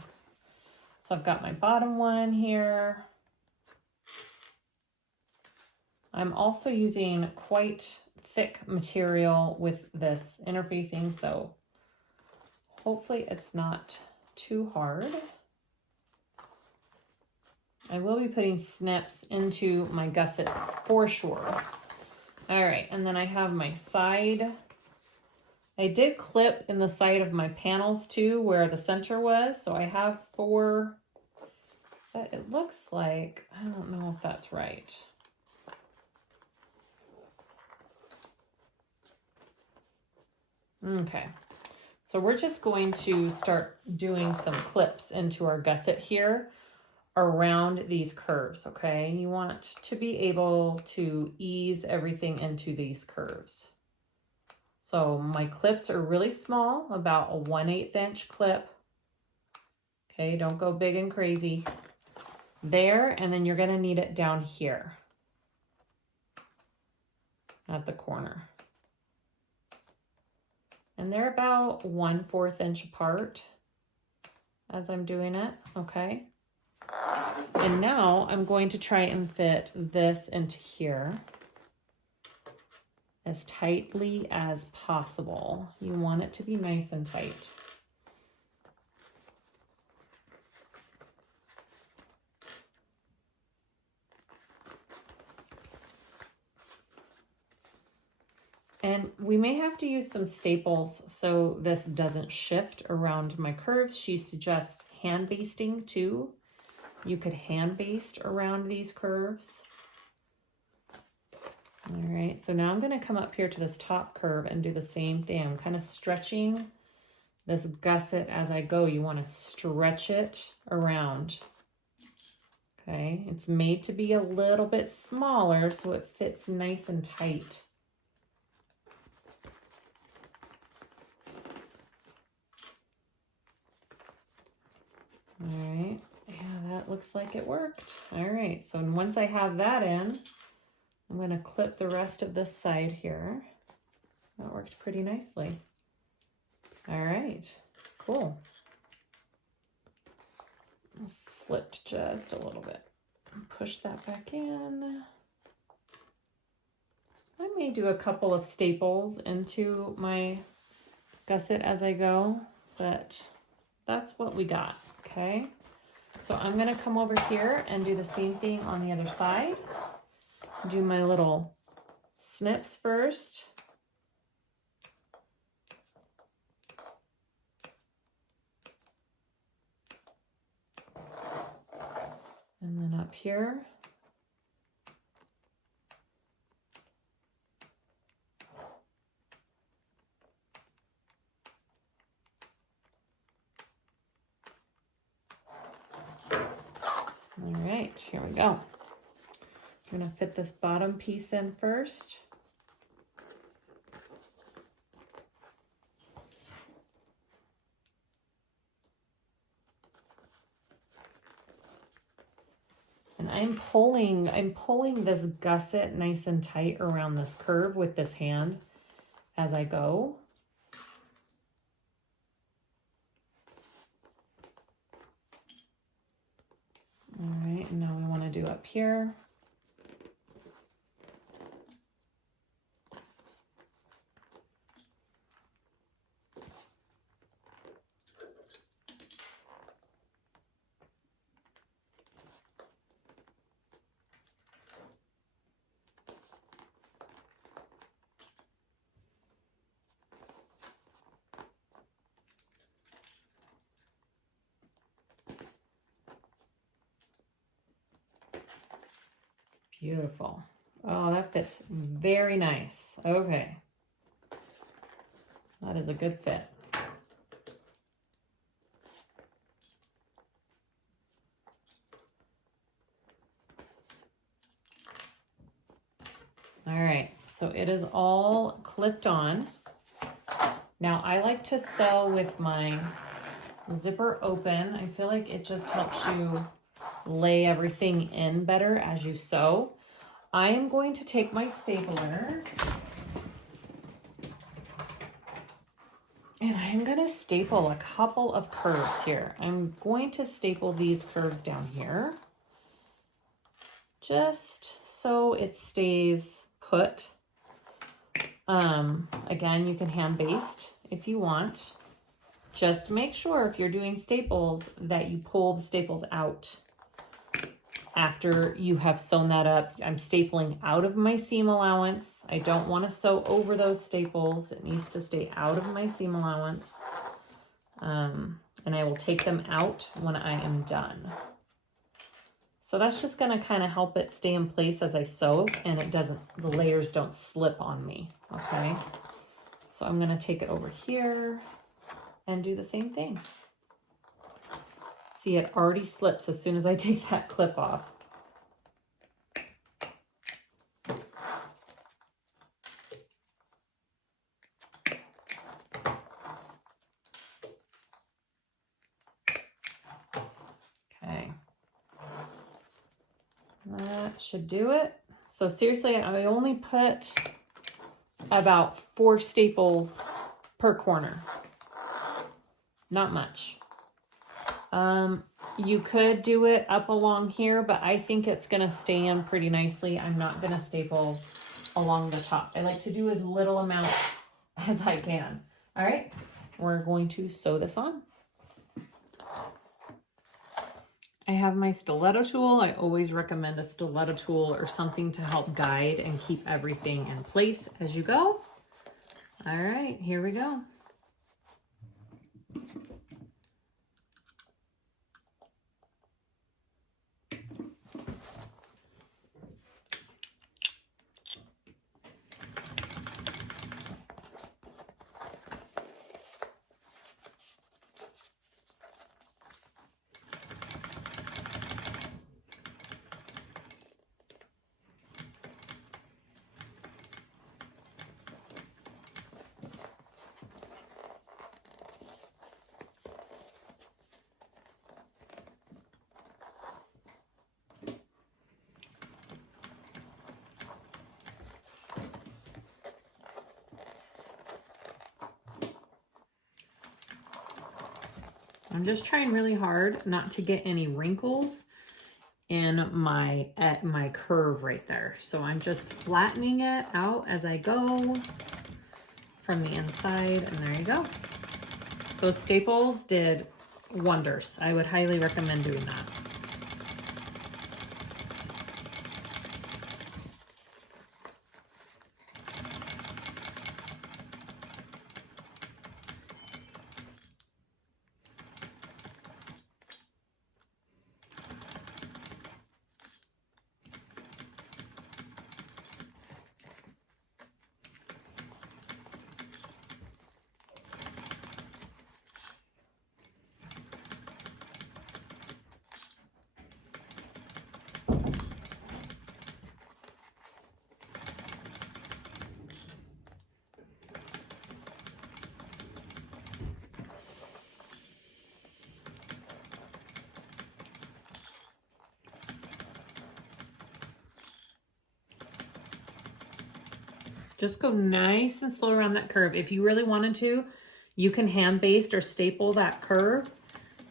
So I've got my bottom one here. I'm also using quite thick material with this interfacing, so hopefully it's not too hard. I will be putting snips into my gusset for sure. All right, and then I have my side. I did clip in the side of my panels too, where the center was. So I have 4, that it looks like, I don't know if that's right. Okay, so we're just going to start doing some clips into our gusset here around these curves, okay? You want to be able to ease everything into these curves. So my clips are really small, about a 1/8 inch clip. Okay, don't go big and crazy. There, and then you're gonna need it down here at the corner. And they're about 1/4 inch apart as I'm doing it, okay? And now I'm going to try and fit this into here as tightly as possible. You want it to be nice and tight. And we may have to use some staples so this doesn't shift around my curves. She suggests hand basting too. You could hand baste around these curves. All right, so now I'm gonna come up here to this top curve and do the same thing. I'm kind of stretching this gusset as I go. You wanna stretch it around. Okay, it's made to be a little bit smaller so it fits nice and tight. All right, yeah, that looks like it worked. All right, so once I have that in, I'm going to clip the rest of this side here. That worked pretty nicely. All right, cool. Slipped just a little bit. Push that back in. I may do a couple of staples into my gusset as I go, but that's what we got, okay? So I'm gonna come over here and do the same thing on the other side. Do my little snips first. And then up here. All right, here we go. I'm gonna fit this bottom piece in first. And I'm pulling this gusset nice and tight around this curve with this hand as I go. All right, and now we want to do up here. Beautiful. Oh, that fits very nice. Okay. That is a good fit. All right, so it is all clipped on. Now I like to sew with my zipper open. I feel like it just helps you lay everything in better as you sew. I am going to take my stapler and I am going to staple a couple of curves here. I'm going to staple these curves down here just so it stays put. Again, you can hand baste if you want. Just make sure if you're doing staples that you pull the staples out after you have sewn that up. I'm stapling out of my seam allowance. I don't want to sew over those staples. It needs to stay out of my seam allowance. And I will take them out when I am done. So that's just going to kind of help it stay in place as I sew, and the layers don't slip on me, okay? So I'm going to take it over here and do the same thing. See, it already slips as soon as I take that clip off. Okay. That should do it. So seriously, I only put about 4 staples per corner. Not much. You could do it up along here, but I think it's going to stay in pretty nicely. I'm not going to staple along the top. I like to do as little amount as I can. All right, we're going to sew this on. I have my stiletto tool. I always recommend a stiletto tool or something to help guide and keep everything in place as you go. All right, here we go. I'm just trying really hard not to get any wrinkles in my curve right there. So I'm just flattening it out as I go from the inside, and there you go. Those staples did wonders. I would highly recommend doing that. Just go nice and slow around that curve. If you really wanted to, you can hand baste or staple that curve.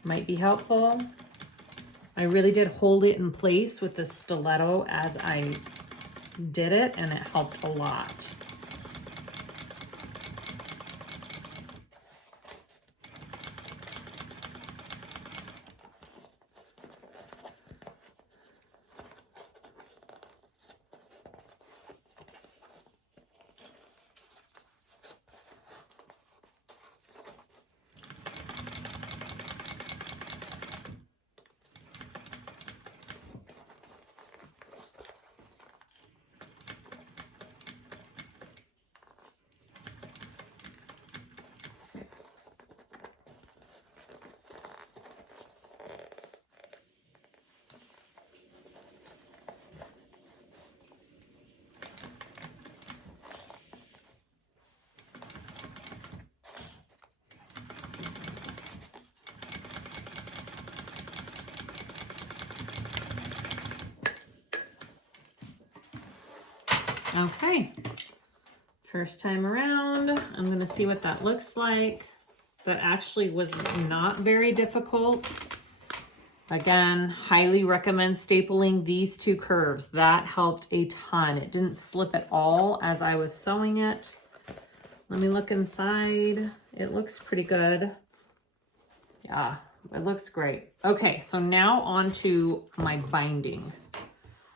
Might be helpful. I really did hold it in place with the stiletto as I did it, and it helped a lot. Okay, first time around, I'm gonna see what that looks like. That actually was not very difficult. Again, highly recommend stapling these two curves. That helped a ton. It didn't slip at all as I was sewing it. Let me look inside. It looks pretty good. Yeah, it looks great. Okay, so now on to my binding.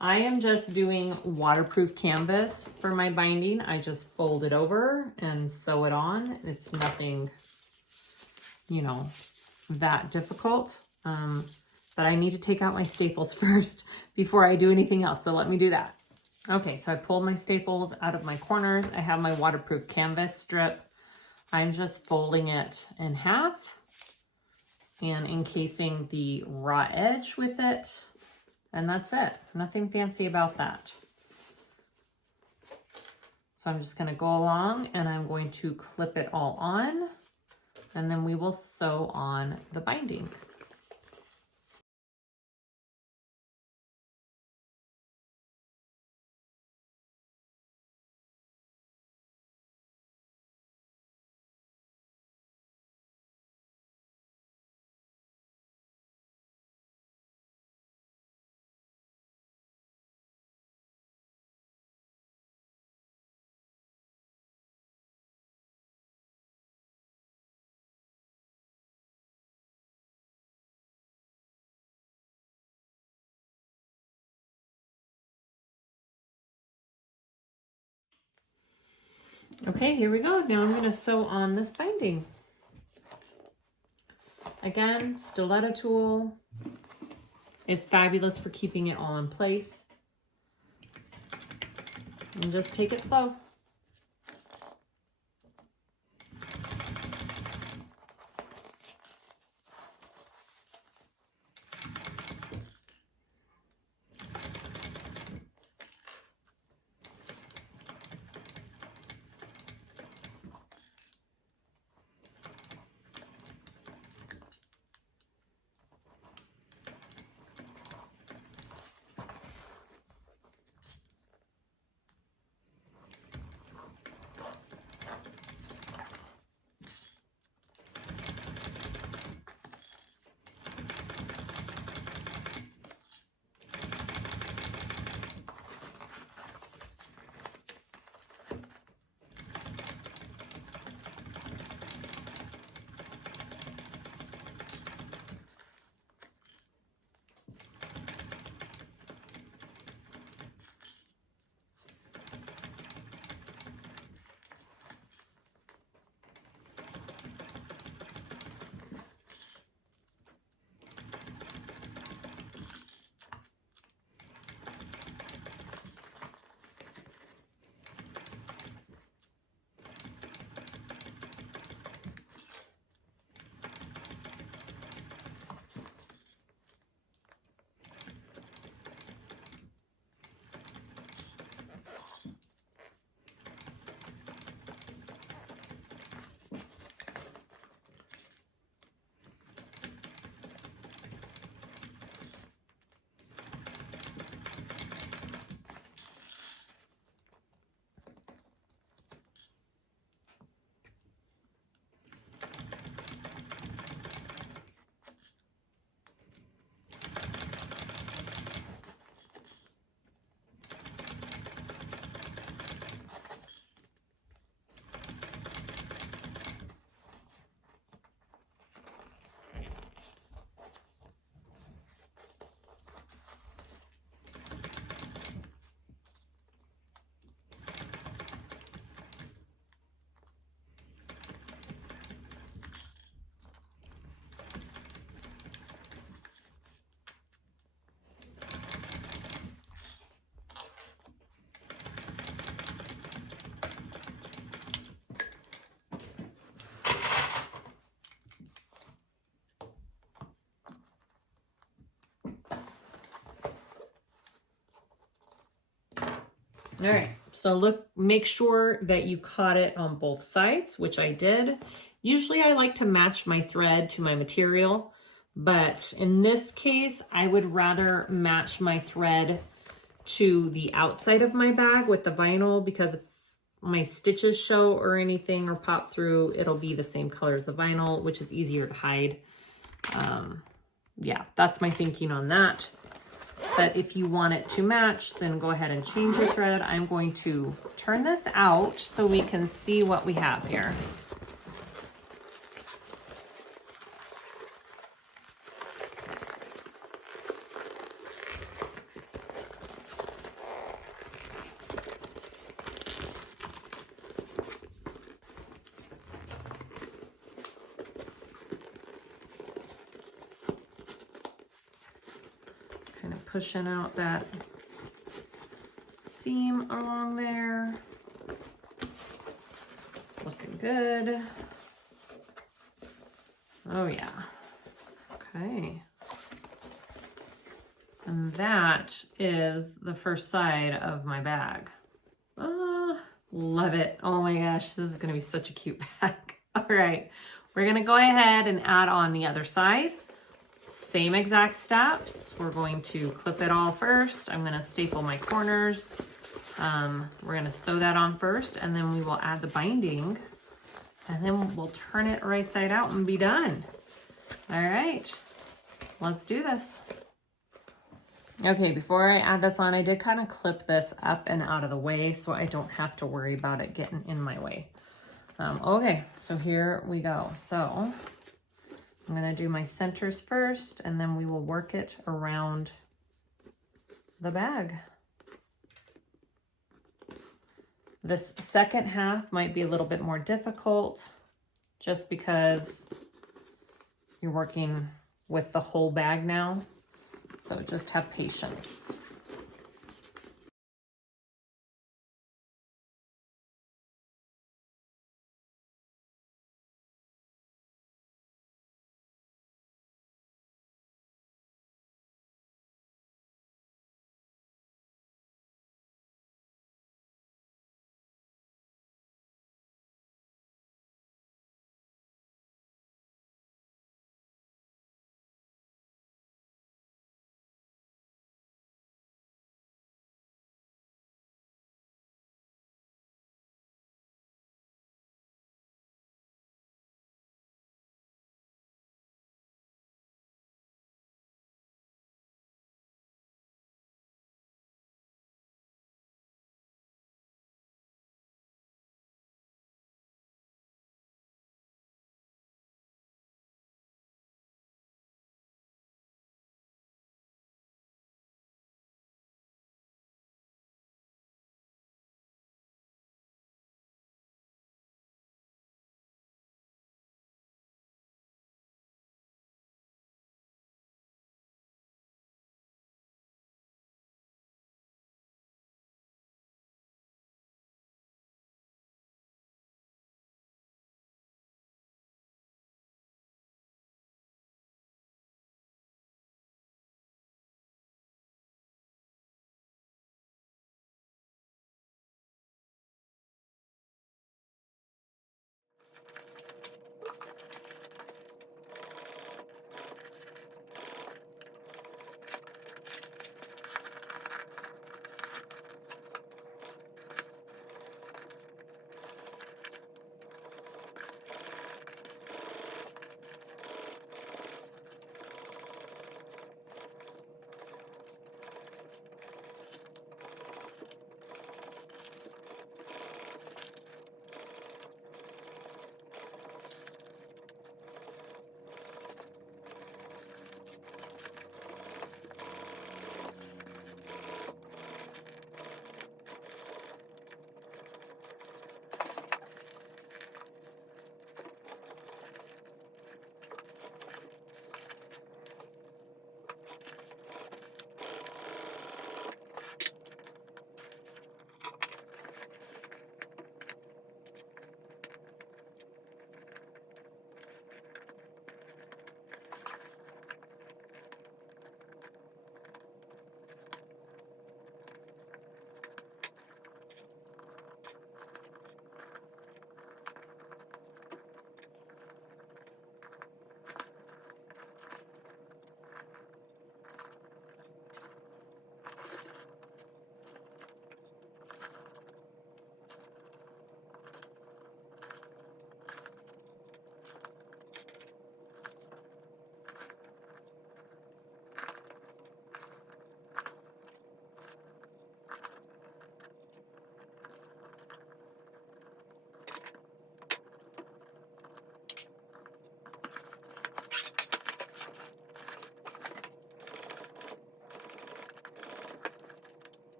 I am just doing waterproof canvas for my binding. I just fold it over and sew it on. It's nothing, you know, that difficult. But I need to take out my staples first before I do anything else. So let me do that. Okay, so I pulled my staples out of my corners. I have my waterproof canvas strip. I'm just folding it in half and encasing the raw edge with it. And that's it. Nothing fancy about that. So I'm just going to go along and I'm going to clip it all on, and then we will sew on the binding. Okay, here we go. Now I'm going to sew on this binding. Again, stiletto tool is fabulous for keeping it all in place. And just take it slow. All right, so look, make sure that you caught it on both sides, which I did. Usually I like to match my thread to my material, but in this case, I would rather match my thread to the outside of my bag with the vinyl, because if my stitches show or anything or pop through, it'll be the same color as the vinyl, which is easier to hide. Yeah, that's my thinking on that. But if you want it to match, then go ahead and change your thread. I'm going to turn this out so we can see what we have here. Kind of pushing out that seam along there. It's looking good. Oh yeah. Okay. And that is the first side of my bag. Oh, love it. Oh my gosh, this is gonna be such a cute bag. All right, we're gonna go ahead and add on the other side. Same exact steps. We're going to clip it all first. I'm gonna staple my corners. We're gonna sew that on first, and then we will add the binding, and then we'll turn it right side out and be done. All right, let's do this. Okay, before I add this on, I did kind of clip this up and out of the way so I don't have to worry about it getting in my way. Okay, so here we go. So I'm gonna do my centers first, and then we will work it around the bag. This second half might be a little bit more difficult just because you're working with the whole bag now. So just have patience.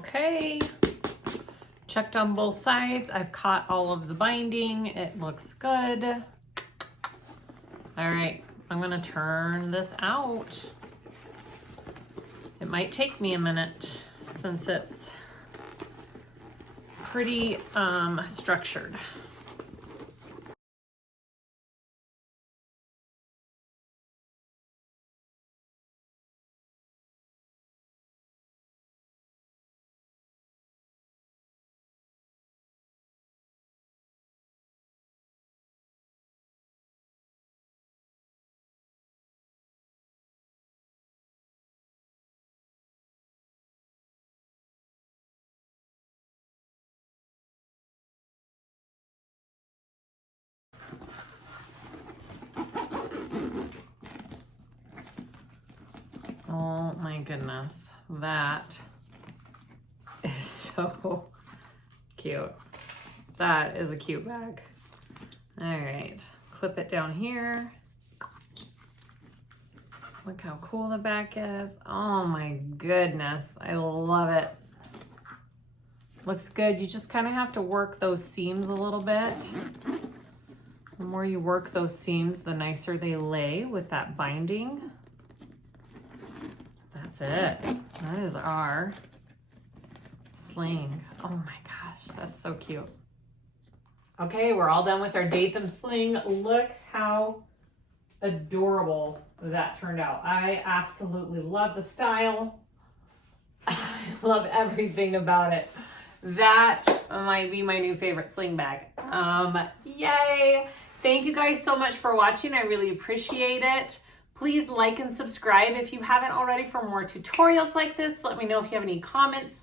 Okay, checked on both sides. I've caught all of the binding. It looks good. All right, I'm gonna turn this out. It might take me a minute since it's pretty structured. Oh my goodness, that is so cute. That is a cute bag. All right, clip it down here. Look how cool the back is. Oh my goodness, I love it. Looks good. You just kind of have to work those seams a little bit. The more you work those seams, the nicer they lay with that binding. That's it. That is our sling. Oh my gosh, that's so cute. Okay, we're all done with our Daythum Sling. Look how adorable that turned out. I absolutely love the style. I love everything about it. That might be my new favorite sling bag. Yay! Thank you guys so much for watching. I really appreciate it. Please like and subscribe if you haven't already for more tutorials like this. Let me know if you have any comments,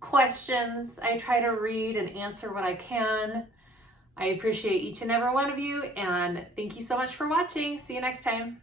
questions. I try to read and answer what I can. I appreciate each and every one of you, and thank you so much for watching. See you next time.